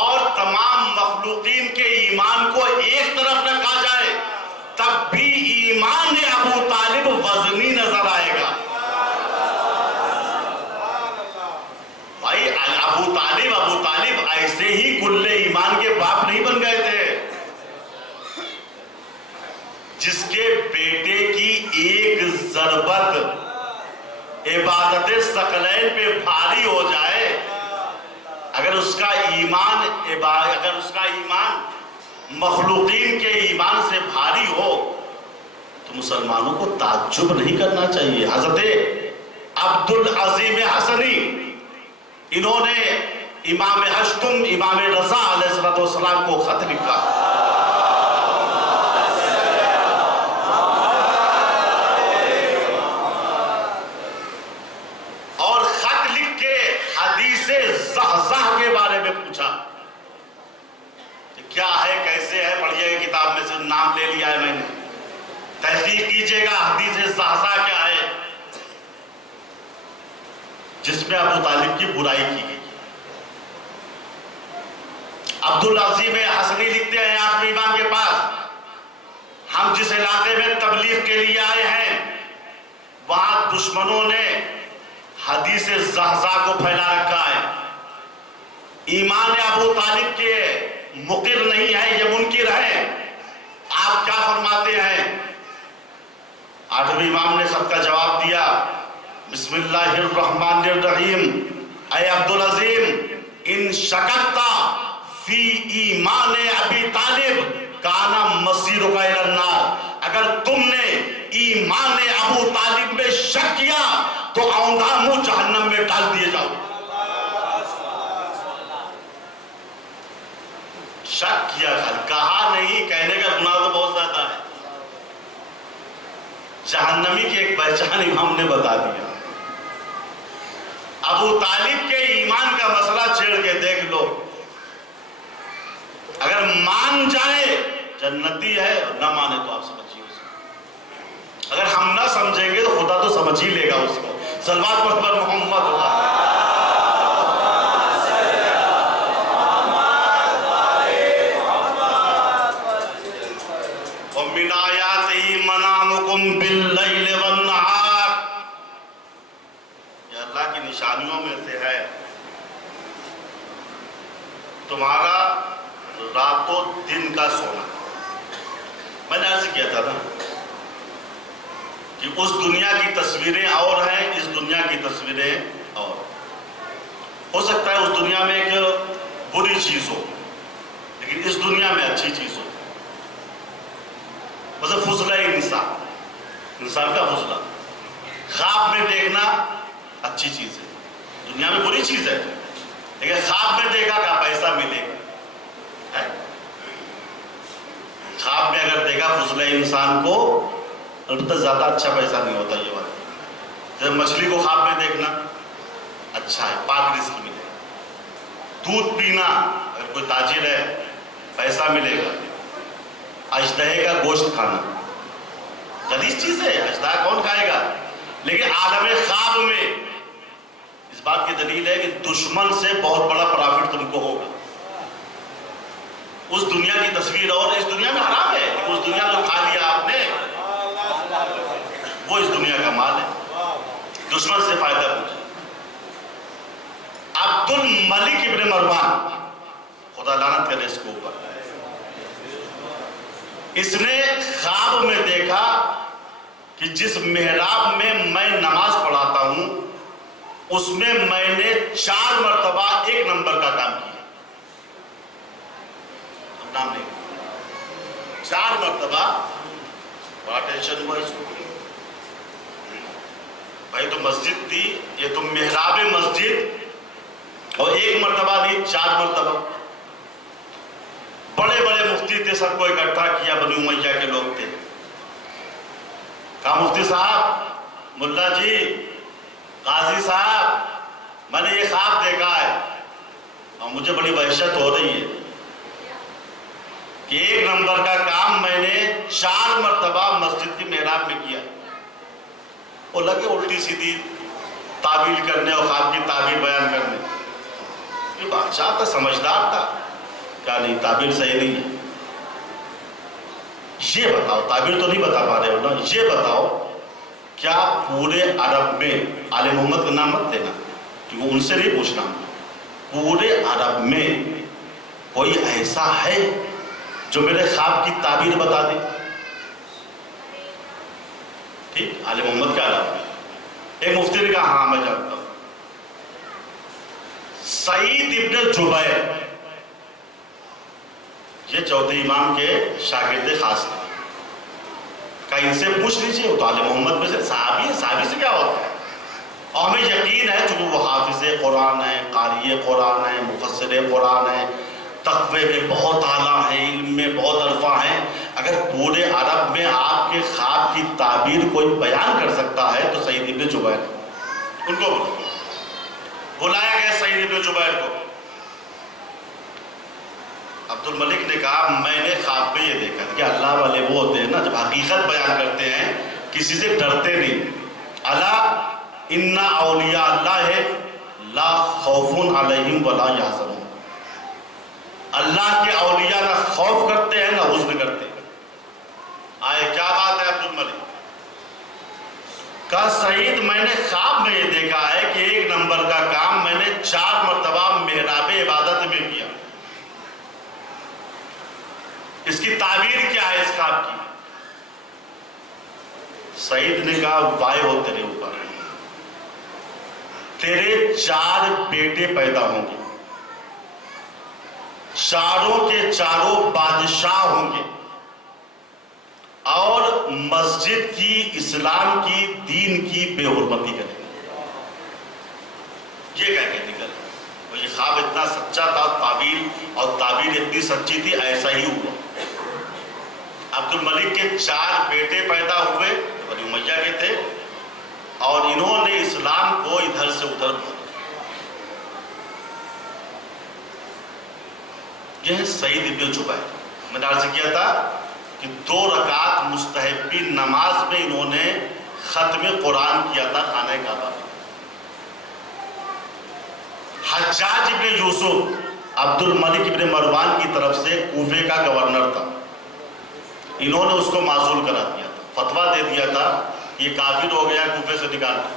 اور تمام مخلوقین کے ایمان کو ایک طرف رکھا جائے، تب بھی ایمان ابو طالب وزنی نظر آئے گا۔ ابو طالب ایسے ہی کل ایمان کے باپ نہیں بن گئے تھے۔ جس کے بیٹے کی ایک ضربت عبادت ثقلین پہ بھاری ہو جائے، اگر اس کا ایمان مخلوقین کے ایمان سے بھاری ہو تو مسلمانوں کو تعجب نہیں کرنا چاہیے۔ حضرت عبدالعظیم حسنی، انہوں نے امام ہشتم امام رضا علیہ السلام کو خط لکھا، اور خط لکھ کے حدیث زحزح کے بارے میں پوچھا کیا ہے، کیسے ہے، پڑھیے کتاب میں سے نام لے لیا ہے میں نے، تحقیق کیجئے گا حدیث زحزح کیا ہے، جس میں ابو طالب کی برائی کی گئی۔ عبدالعظیم حسنی لکھتے ہیں 8ویں امام کے پاس، ہم جس علاقے میں تبلیغ کے لیے آئے ہیں وہاں دشمنوں نے حدیث زحزح کو پھیلا رکھا ہے، ایمان ابو طالب کے مقر نہیں ہے، یہ منکر ہے۔ آپ کیا فرماتے ہیں؟ 8ویں امام نے سب کا جواب دیا، بسم اللہ الرحمن الرحیم، اے عبدالعظیم ان شککتا فی ایمان ابی طالب کانا مصیرک الی النار، اگر تم نے ایمان ابو طالب میں شک کیا تو اوندھا منہ جہنم میں ڈال دیے جاؤ۔ شک کیا، کہا نہیں، کہنے کا گناہ تو بہت زیادہ ہے۔ جہنمی کی ایک پہچان امام نے بتا دیا۔ ابو طالب کے ایمان کا مسئلہ چھیڑ کے دیکھ لو، اگر مان جائے جنتی ہے، اور نہ مانے تو آپ سمجھیے اس کو۔ اگر ہم نہ سمجھیں گے تو خدا تو سمجھ ہی لے گا اس کو۔ صلوات پر محمد ہوگا۔ وَمِنْ آيَاتِهِ مَنَامُكُمْ بِاللَّيْلِ وَالنَّهَارِ، یہ اللہ کی نشانیوں میں سے ہے تمہارا رات و دن کا سونا۔ میں نے عرض کیا تھا نا کہ اس دنیا کی تصویریں اور ہیں، اس دنیا کی تصویریں اور۔ ہو سکتا ہے اس دنیا میں ایک بری چیز ہو، لیکن اس دنیا میں اچھی چیز ہو۔ مثلا فضلہ انسان کا فضلہ، خواب میں دیکھنا اچھی چیز ہے، دنیا میں بری چیز ہے، لیکن خواب میں دیکھا کہ پیسہ ملے گا۔ خواب میں اگر دیکھا فضلہ انسان کو، البتہ زیادہ اچھا پیسہ نہیں ہوتا یہ بات۔ جب مچھلی کو خواب میں دیکھنا اچھا ہے، پاک رزق ملے گا۔ دودھ پینا اگر کوئی تاجر ہے پیسہ ملے گا۔ اژدہے کا گوشت کھانا غلیظ چیز ہے، اژدہا کون کھائے گا؟ لیکن عالم خواب میں اس بات کی دلیل ہے کہ دشمن سے بہت بڑا پرافٹ تم کو ہوگا۔ اس دنیا کی تصویر اور اس دنیا میں حرام ہے، اس دنیا کو کھا لیا آپ نے، وہ اس دنیا کا مال ہے، دشمن سے فائدہ پہنچے۔ عبد الملک ابن مروان، خدا لعنت کرے اس کے اوپر، اس نے خواب میں دیکھا کہ جس محراب میں میں نماز پڑھاتا ہوں اس میں نے 4 مرتبہ 1 نمبر کا کام کیا۔ اب نام نہیں، 4 مرتبہ، بڑا ٹینشن ہوا اس کو۔ بھائی تو مسجد تھی، یہ تو محراب مسجد، اور 1 مرتبہ نہیں 4 مرتبہ۔ بڑے بڑے مفتی تھے، سب کو اکٹھا کیا، بنی امیہ کے لوگ تھے۔ کہا مفتی صاحب، ملا جی، قاضی صاحب، میں نے یہ خواب دیکھا ہے اور مجھے بڑی وحشت ہو رہی ہے کہ 1 نمبر کا کام میں نے 4 مرتبہ مسجد کی محراب میں کیا۔ وہ لگے الٹی سیدھی تعبیر کرنے اور خواب کی تعبیر بیان کرنے۔ یہ بادشاہ تھا، سمجھدار تھا، کیا نہیں تعبیر صحیح نہیں ہے، یہ بتاؤ، تعبیر تو نہیں بتا پا رہے ہو نا، یہ بتاؤ کیا پورے عرب میں، آل محمد کا نام مت دینا کیونکہ ان سے نہیں پوچھنا، پورے عرب میں کوئی ایسا ہے جو میرے خواب کی تعبیر بتا دے؟ ٹھیک، آل محمد کا عرب میں ایک مفتی نے کہا ہاں میں جانتا ہوں، سعید ابن جبیر، یہ چوتھے امام کے شاگرد خاص تھے، کہ ان سے پوچھ لیجئے، وہ تو آل محمد میں سے صحابی ہے، صحابی سے کیا ہوتا ہے؟ اور ہمیں یقین ہے چونکہ وہ حافظ قرآن ہے، قاری قرآن ہے، مفسر قرآن ہے، تقوی میں بہت اعلیٰ ہیں، علم میں بہت عرفہ ہیں، اگر پورے عرب میں آپ کے خواب کی تعبیر کوئی بیان کر سکتا ہے تو سعید ابن جبیر، ان کو بلایا گیا سعید ابن جبیر کو۔ عبد الملک نے کہا میں نے خواب میں یہ دیکھا کہ اللہ والے وہ ہوتے ہیں نا جب حقیقت بیان کرتے ہیں کسی سے ڈرتے نہیں۔ الا ان اولیاء اللہ لا خوف علیہم ولا یحزنون، اللہ کے اولیاء نہ خوف کرتے ہیں نہ حزن کرتے ہیں۔ آئے کیا بات ہے عبد الملک؟ کہا سعید میں نے خواب میں یہ دیکھا ہے کہ 1 نمبر کا کام میں نے 4 مرتبہ محراب عبادت کی تعبیر کیا ہے اس کام کی؟ سعید نے کہا وائے ہو تیرے اوپر، تیرے 4 بیٹے پیدا ہوں گے، چاروں کے چاروں بادشاہ ہوں گے، اور مسجد کی، اسلام کی، دین کی بے حرمتی کریں گے۔ یہ کہہ کے نکل، اور یہ خواب اتنا سچا تھا، تعبیر اتنی سچی تھی، ایسا ہی ہوا۔ عبد الملک کے 4 بیٹے پیدا ہوئے، بنی امیہ کے تھے، اور انہوں نے اسلام کو ادھر سے ادھر بھاگ۔ یہ ہے سعید ابن جبیر۔ میں نے عرض کیا تھا کہ 2 رکعت مستحبی نماز میں انہوں نے ختم قرآن کیا تھا خانہ کعبہ۔ حجاج ابن یوسف عبد الملک ابن مروان کی طرف سے کوفے کا گورنر تھا، انہوں نے اس کو معزول کرا دیا تھا، فتویٰ دے دیا تھا یہ کافر ہو گیا، کوفے سے نکال دیا۔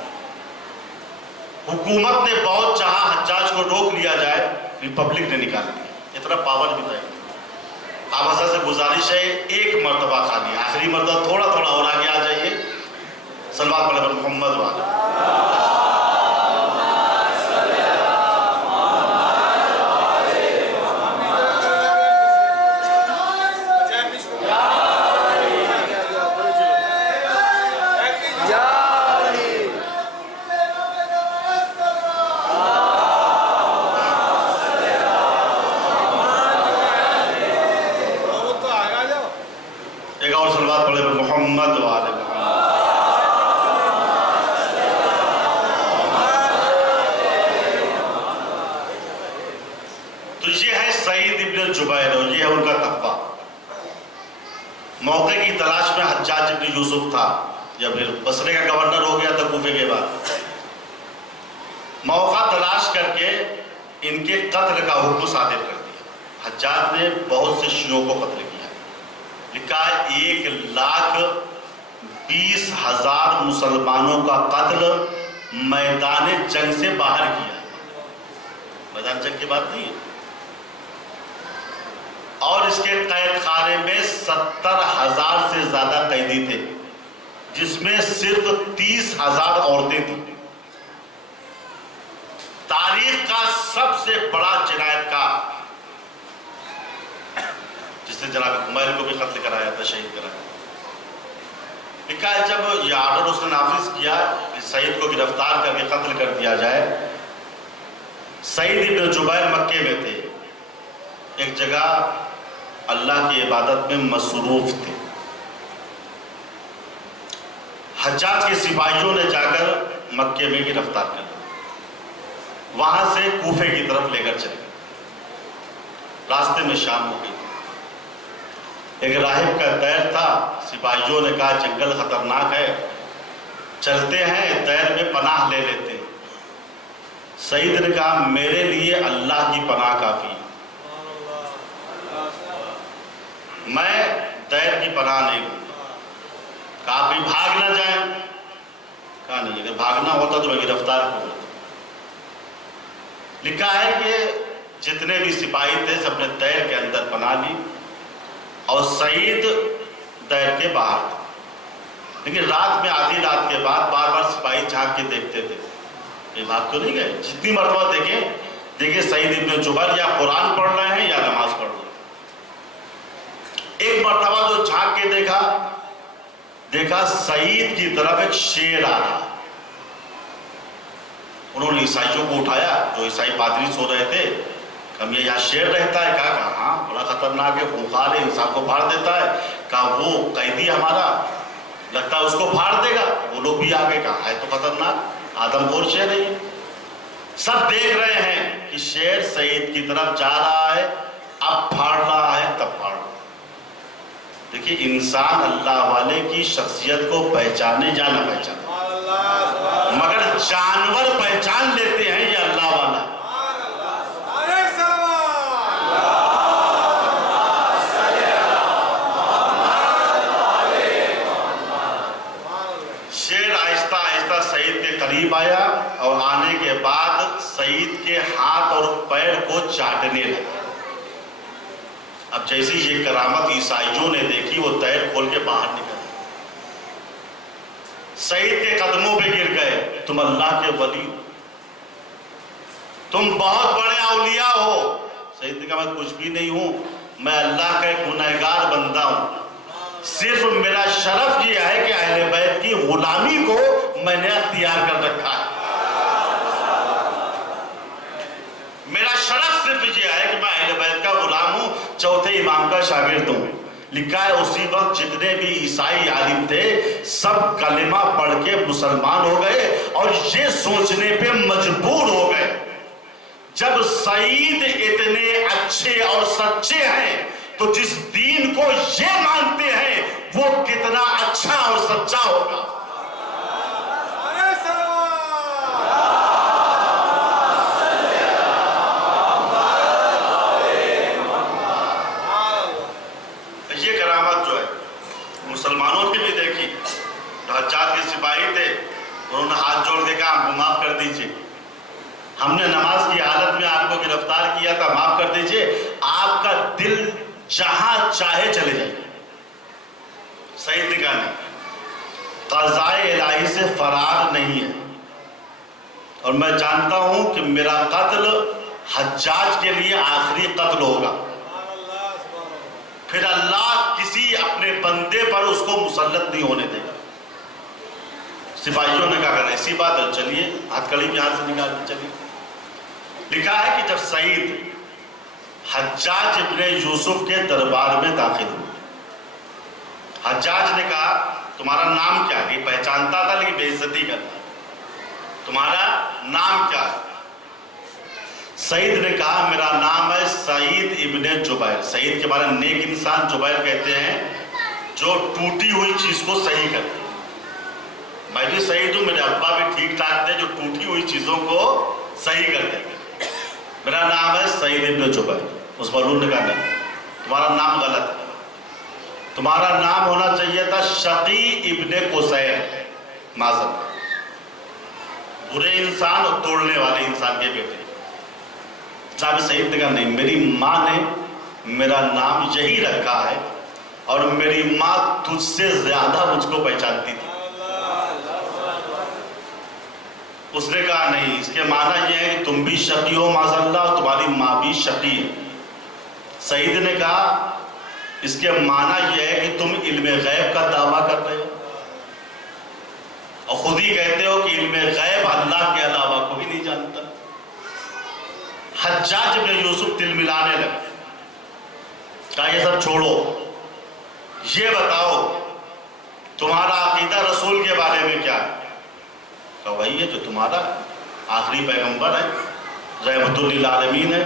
حکومت نے بہت چاہا حجاج کو روک لیا جائے، ریپبلک نے نکال دیا، اتنا پاور بھی تھا۔ آپ حضرت سے گزارش ہے 1 مرتبہ خالی، آخری مرتبہ تھوڑا تھوڑا اور آگے آ جائیے، صلوات پڑھیں محمد والے۔ محمد والے تو یہ ہے سعید ابن جبیر، اور یہ ہے ان کا تقویٰ۔ موقع کی تلاش میں حجاج ابن یوسف تھا، یا پھر بصرے کا گورنر ہو گیا تھا کوفے کے بعد، موقع تلاش کر کے ان کے قتل کا حکم صادر کر دیا۔ حجاج نے بہت سے شیعوں کو قتل کیا، لکھا ہے 1,20,000 مسلمانوں کا قتل میدان جنگ سے باہر کیا، میدان جنگ کی بات نہیں ہے۔ اور اس کے قید خانے میں 70,000 سے زیادہ قیدی تھے، جس میں صرف 30,000 عورتیں تھیں۔ تاریخ کا سب سے بڑا جنایت کار، جس نے جناب حمیر کو بھی قتل کرایا تھا، شہید کرایا۔ لکھا ہے جب یہ آرڈر اس نے نافذ کیا کہ سعید کو گرفتار کر کے قتل کر دیا جائے، سعید ابن جبیر مکے میں تھے، ایک جگہ اللہ کی عبادت میں مصروف تھے۔ حجاج کے سپاہیوں نے جا کر مکے میں گرفتار کر لیا، وہاں سے کوفے کی طرف لے کر چلے، راستے میں شام ہو گئی۔ ایک راہب کا دیر تھا، سپاہیوں نے کہا جنگل خطرناک ہے، چلتے ہیں دیر میں پناہ لے لیتے۔ سعید نے کہا میرے لیے اللہ کی پناہ کافی، میں دیر کی پناہ نہیں ہوں۔ کہا بھی بھاگ نہ جائیں، کہا نہیں، اگر بھاگنا ہوتا تو میں گرفتار ہوں۔ لکھا ہے کہ جتنے بھی سپاہی تھے سب نے دیر کے اندر پناہ لی، اور سعید دیر کے باہر تھا، لیکن رات میں آدھی رات کے بعد بار بار سپاہی جھانک کے دیکھتے تھے، یہ بھاگ تو نہیں گئے۔ جتنی مرتبہ دیکھیں سعید ابن جبیر یا قرآن پڑھ رہے ہیں یا نماز پڑھ رہے ہیں۔ ایک مرتبہ جو جھانک کے دیکھا سعید کی طرف ایک شیر آ رہا۔ انہوں نے عیسائیوں کو اٹھایا، جو عیسائی پادری سو رہے تھے، کہا یہ یہاں شیر رہتا ہے؟ کہا ہاں بڑا خطرناک ہے، خونخوار ہے، انسان کو پھاڑ دیتا ہے۔ کہا وہ قیدی ہمارا، لگتا ہے اس کو پھاڑ دے گا۔ وہ لوگ بھی آگے، کہا ہے تو خطرناک، آدم خور شیر ہے۔ سب دیکھ رہے ہیں کہ شیر سعید کی طرف جا رہا ہے، اب پھاڑ رہا ہے تب پھاڑ رہا ہے۔ دیکھیے انسان اللہ والے کی شخصیت کو پہچانے یا نہ پہچانے، مگر جانور پہچان لیتے ہیں یہ اللہ والا ہے۔ شیر آہستہ آہستہ سعید کے قریب آیا، اور آنے کے بعد سعید کے ہاتھ اور پیر کو چاٹنے لگا۔ اب جیسی یہ کرامت عیسائیوں نے دیکھی وہ تیر کھول کے باہر نکل سعید کے قدموں پہ گر گئے، تم اللہ کے ولی ہو، تم بہت بڑے اولیاء ہو۔ سعید نے کہا میں کچھ بھی نہیں ہوں، میں اللہ کا ایک گنہگار بندہ ہوں، صرف میرا شرف یہ ہے کہ اہل بیت کی غلامی کو میں نے اختیار کر رکھا ہے، میرا شرف صرف یہ ہے کہ میں اہل بیت کا غلام ہوں، چوتھے امام کا شاگرد ہوں۔ لکھا ہے اسی وقت جتنے بھی عیسائی عالم تھے سب کلمہ پڑھ کے مسلمان ہو گئے اور یہ سوچنے پہ مجبور ہو گئے جب سعید اتنے اچھے اور سچے ہیں تو جس دین کو یہ مانتے ہیں وہ کتنا اچھا اور سچا ہوگا۔ یہ کرامت جو ہے مسلمانوں کی بھی دیکھی، حجاج کے سپاہی تھے، انہوں نے ہاتھ جوڑ کے کہا ہم کو معاف کر دیجئے، ہم نے نماز کی حالت میں آپ کو گرفتار کیا تھا، معاف کر دیجئے، آپ کا دل جہاں چاہے چلے جائے۔ سعید نے کہا نہیں، قضائے الہی سے فرار نہیں ہے، اور میں جانتا ہوں کہ میرا قتل حجاج کے لیے آخری قتل ہوگا، پھر اللہ کسی اپنے بندے پر اس کو مسلط نہیں ہونے دے گا۔ سپاہیوں نے کہا ایسی بات ہے، چلیے ہتھکڑی بھی ہاتھ سے نکال کے چلیے۔ لکھا ہے کہ جب سعید حجاج ابن یوسف کے دربار میں داخل ہوئے، حجاج نے کہا تمہارا نام کیا ہے؟ پہچانتا تھا لیکن بے عزتی کرتا، تمہارا نام کیا ہے؟ سعید نے کہا میرا نام ہے سعید ابن جبیر۔ سعید کے بارے میں نیک انسان جبیر کہتے ہیں جو ٹوٹی ہوئی چیز کو صحیح کرتے ہیں۔ میں بھی سعید ہوں، میرے ابا بھی ٹھیک ٹھاک تھے جو ٹوٹی ہوئی چیزوں کو صحیح کرتے ہیں۔ میرا نام ہے سعید ابن جبیر۔ اس مولود نے کہا نہیں، تمہارا نام غلط ہے، تمہارا نام ہونا چاہیے تھا شقی ابن قصیر، معذرت، برے انسان اور توڑنے والے انسان کے بیٹے۔ جناب سعید نے کہا نہیں، میری ماں نے میرا نام یہی رکھا ہے اور میری ماں تجھ سے زیادہ مجھ کو پہچانتی تھی۔ اس نے کہا نہیں، اس کے معنی یہ ہے کہ تم بھی شقی ہو معاذ اللہ اور تمہاری ماں بھی شقی ہے۔ سعید نے کہا اس کے معنی یہ ہے کہ تم علم غیب کا دعویٰ کر رہے ہو اور خود ہی کہتے ہو کہ علم غیب اللہ کے علاوہ کوئی نہیں جانتا۔ حجاج ابن یوسف دل ملانے لگے، کہا یہ سب چھوڑو، یہ بتاؤ تمہارا عقیدہ رسول کے بارے میں کیا ہے؟ کہا وہی ہے جو تمہارا آخری پیغمبر ہے، رحمت للعالمین ہے۔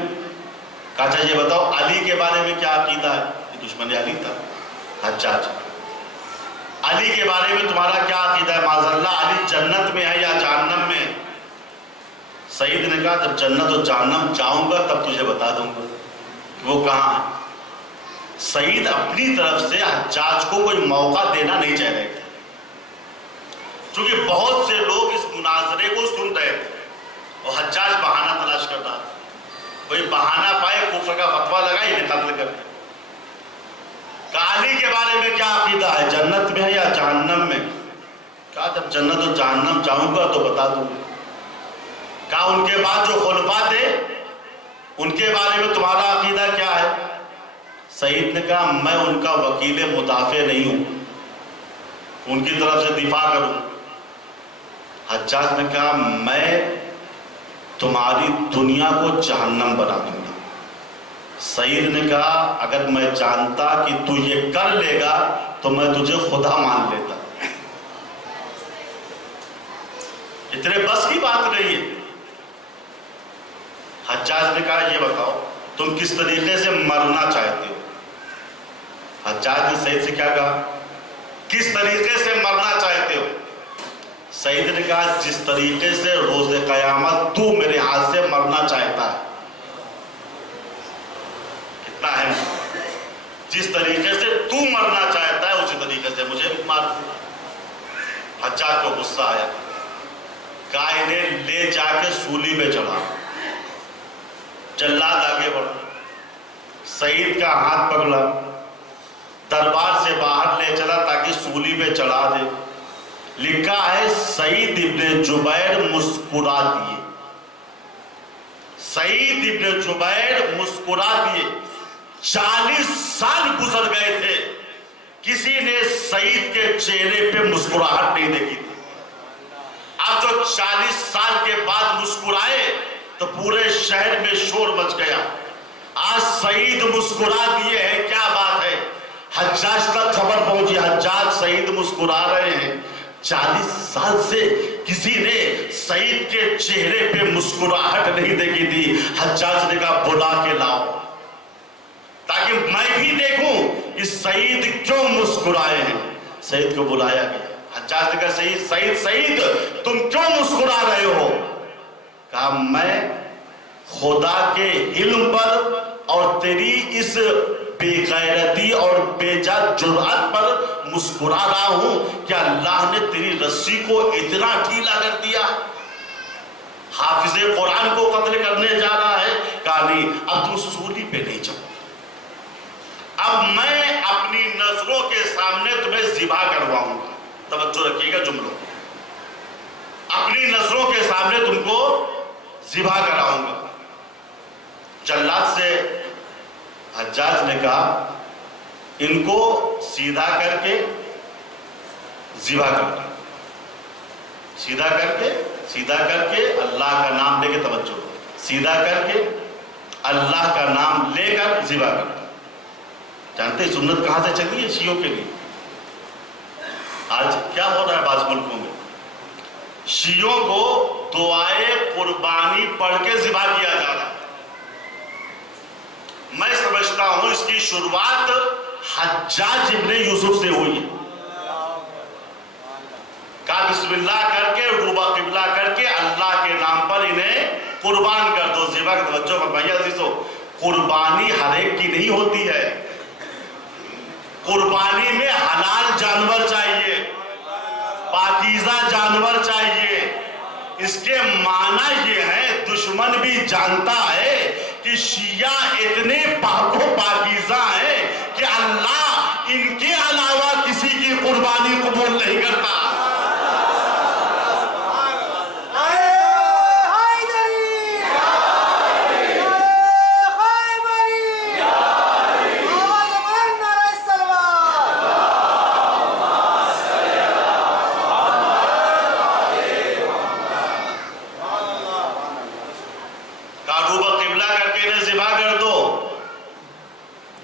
کہا اچھا یہ بتاؤ علی کے بارے میں کیا عقیدہ ہے؟ یہ دشمن علی تھا حجاج۔ علی کے بارے میں تمہارا کیا عقیدہ ہے؟ معاذ اللہ علی جنت میں ہے یا جہنم میں ہے؟ سعید نے کہا جب جنت و جہنم جاؤں گا تب تجھے بتا دوں گا کہ وہ کہاں ہے۔ سعید اپنی طرف سے حجاج کو کوئی موقع دینا نہیں چاہ رہے تھے، چونکہ بہت سے لوگ اس مناظرے کو سن رہے تھے اور حجاج بہانہ تلاش کرتا تھا، کوئی بہانہ پائے کفر کا فتویٰ لگا انہیں قتل کر دیا۔ کہا علی کے بارے میں کیا عقیدہ ہے، جنت میں ہے یا جہنم میں؟ کہا جب جنت و جہنم جاؤں گا تو بتا دوں گا۔ کہا ان کے بعد جو خلفاء تھے ان کے بارے میں تمہارا عقیدہ کیا ہے؟ سعید نے کہا میں ان کا وکیل مدافع نہیں ہوں، ان کی طرف سے دفاع کروں۔ حجاج نے کہا میں تمہاری دنیا کو جہنم بنا دوں گا۔ سعید نے کہا اگر میں جانتا کہ تو یہ کر لے گا تو میں تجھے خدا مان لیتا، اتنے بس کی بات نہیں ہے۔ حجاج نے کہا یہ بتاؤ تم کس طریقے سے مرنا چاہتے ہو؟ حجاج نے سعید سے کیا کہا؟ کس طریقے سے مرنا چاہتے ہو؟ سعید نے کہا جس طریقے سے روز قیامت تو میرے ہاتھ سے مرنا چاہتا ہے۔ کتنا اہم، جس طریقے سے تو مرنا چاہتا ہے اسی طریقے سے مجھے بھی مار دے۔ حجاج کو غصہ آیا، کہا انہیں لے جا کے سولی پہ چڑھا۔ جلاد آگے بڑھا، سعید کا ہاتھ پکڑا، دربار سے باہر لے چلا تاکہ سولی پہ چڑھا دے۔ لکھا ہے سعید ابن جبیر مسکرا دیے، سعید ابن جبیر مسکرا دیے۔ 40 سال گزر گئے تھے، کسی نے سعید کے چہرے پہ مسکراہٹ نہیں دیکھی تھی۔ اب جو 40 سال کے بعد مسکرائے تو پورے شہر میں شور مچ گیا، آج سعید مسکرا دیے ہیں، کیا بات ہے۔ حجاج تک خبر پہنچی، حجاج سعید مسکرا رہے ہیں۔ 40 سال سے کسی نے سعید کے چہرے پہ مسکراہٹ نہیں دیکھی تھی۔ حجاج نے کہا بلا کے لاؤ تاکہ میں بھی دیکھوں کہ سعید کیوں مسکرائے ہیں۔ سعید کو بلایا گیا، حجاج نے کہا سعید تم کیوں مسکرا رہے ہو؟ کہا میں خدا کے علم پر اور تیری اس بے غیرتی اور بے جا جرأت پر مسکرا رہا ہوں کہ اللہ نے تیری رسی کو اتنا ڈھیلا کر دیا، حافظ قرآن کو قتل کرنے جا رہا ہے۔ کہا نہیں، اب تم سولی پہ نہیں جاؤ، اب میں اپنی نظروں کے سامنے تمہیں ذبح کرواؤں گا۔ توجہ رکھیے گا جملوں، اپنی نظروں کے سامنے تم کو ذبح کراؤں گا۔ جلاد سے حجاج نے کہا ان کو سیدھا کر کے ذبح کرنا، سیدھا کر کے اللہ کا نام لے کے، توجہ، سیدھا کر کے اللہ کا نام لے کر ذبح کرنا۔ جانتے ہیں سنت کہاں سے چلی ہے شیعوں کے لیے؟ آج کیا ہو رہا ہے بعض ملکوں میں، شیعوں کو دعائے قربانی پڑھ کے ذبح کیا جا رہا ہے۔ میں سمجھتا ہوں اس کی شروعات حجاج ابن یوسف سے ہوئی ہے۔ کہا بسم اللہ کر کے، روبہ قبلہ کر کے اللہ کے نام پر انہیں قربان کر دو، ذبح کر دو۔ بچوں فرمائیے عزیزو، قربانی ہر ایک کی نہیں ہوتی ہے، قربانی میں حلال جانور چاہیے، پاکیزہ جانور چاہیے۔ اس کے معنی یہ ہے، دشمن بھی جانتا ہے کہ شیعہ اتنے پاک و پاکیزہ ہیں کہ اللہ ان کے علاوہ کسی کی قربانی قبول نہیں کرتا۔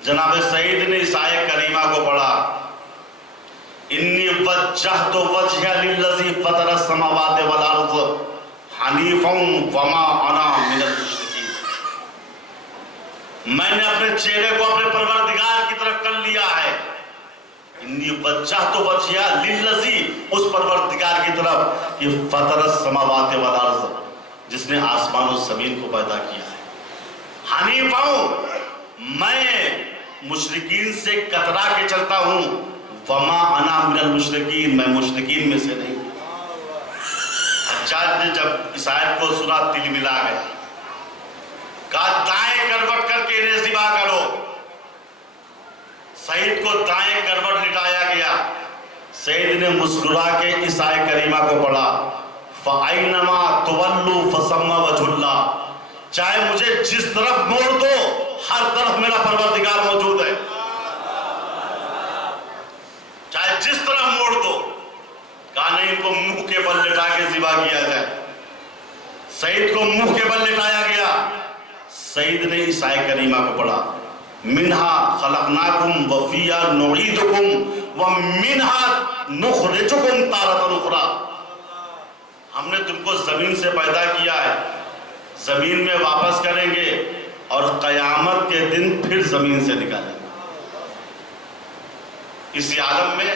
جناب سعید نے اس آیت کریمہ کو پڑھا، انی وجہت وجہ للذی فطر السماوات والارض حنیفا وما انا من المشرکین۔ میں نے اپنے چہرے کو اپنے پروردگار کی طرف کر لیا ہے۔ انی وجہت وجہ للذی، اس پروردگار کی طرف کہ فطر السماوات والارض، جس نے آسمان و زمین کو پیدا کیا ہے۔ حنیفا، میں مشرکین سے کترا کے چلتا ہوں، وما انا من المشرکین، میں مشرکین میں سے نہیں۔ حجاج نے جب اس آیت کو سنا دل ملا گیا، کہا دائیں کروٹ کر کے انہیں ذبح کرو۔ سعید کو دائیں کروٹ لٹایا گیا۔ سعید نے مسکرا کے اس آیت کریمہ کو پڑھا، فَأَيْنَمَا تُوَلُّوا فَثَمَّ وَجْهُ اللَّهِ، چاہے مجھے جس طرف موڑ دو، ہر طرف میرا پروردگار موجود ہے۔ چاہے جس طرف موڑ دو۔ کہا نہیں، ان کو منہ کے بل لٹا کے ذبح کیا جائے۔ سعید کو منہ کے بل لٹایا گیا۔ سعید نے اس آیت کریمہ کو پڑھا، منہا خلقناکم وفیہا نعیدکم ومنہا نخرجکم تارۃ اخری۔ ہم نے تم کو زمین سے پیدا کیا ہے، زمین میں واپس کریں گے، اور قیامت کے دن پھر زمین سے نکالیں گے۔ اسی عالم میں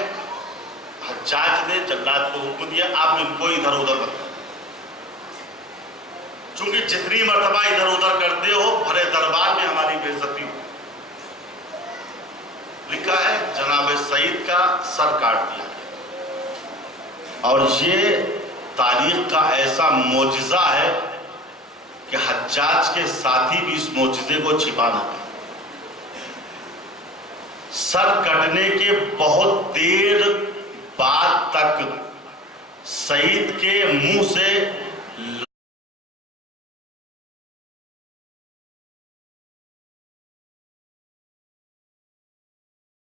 حجاج نے جلاد کو حکم دیا، آپ ان کو ادھر ادھر مت، چونکہ جتنی مرتبہ ادھر ادھر کرتے ہو بھرے دربار میں ہماری بے عزتی ہو۔ لکھا ہے جناب سعید کا سر کاٹ دیا، اور یہ تاریخ کا ایسا معجزہ ہے کہ حجاج کے ساتھی بھی اس معجزے کو چھپا نہ پائے۔ سر کٹنے کے بہت دیر بعد تک سعید کے منہ سے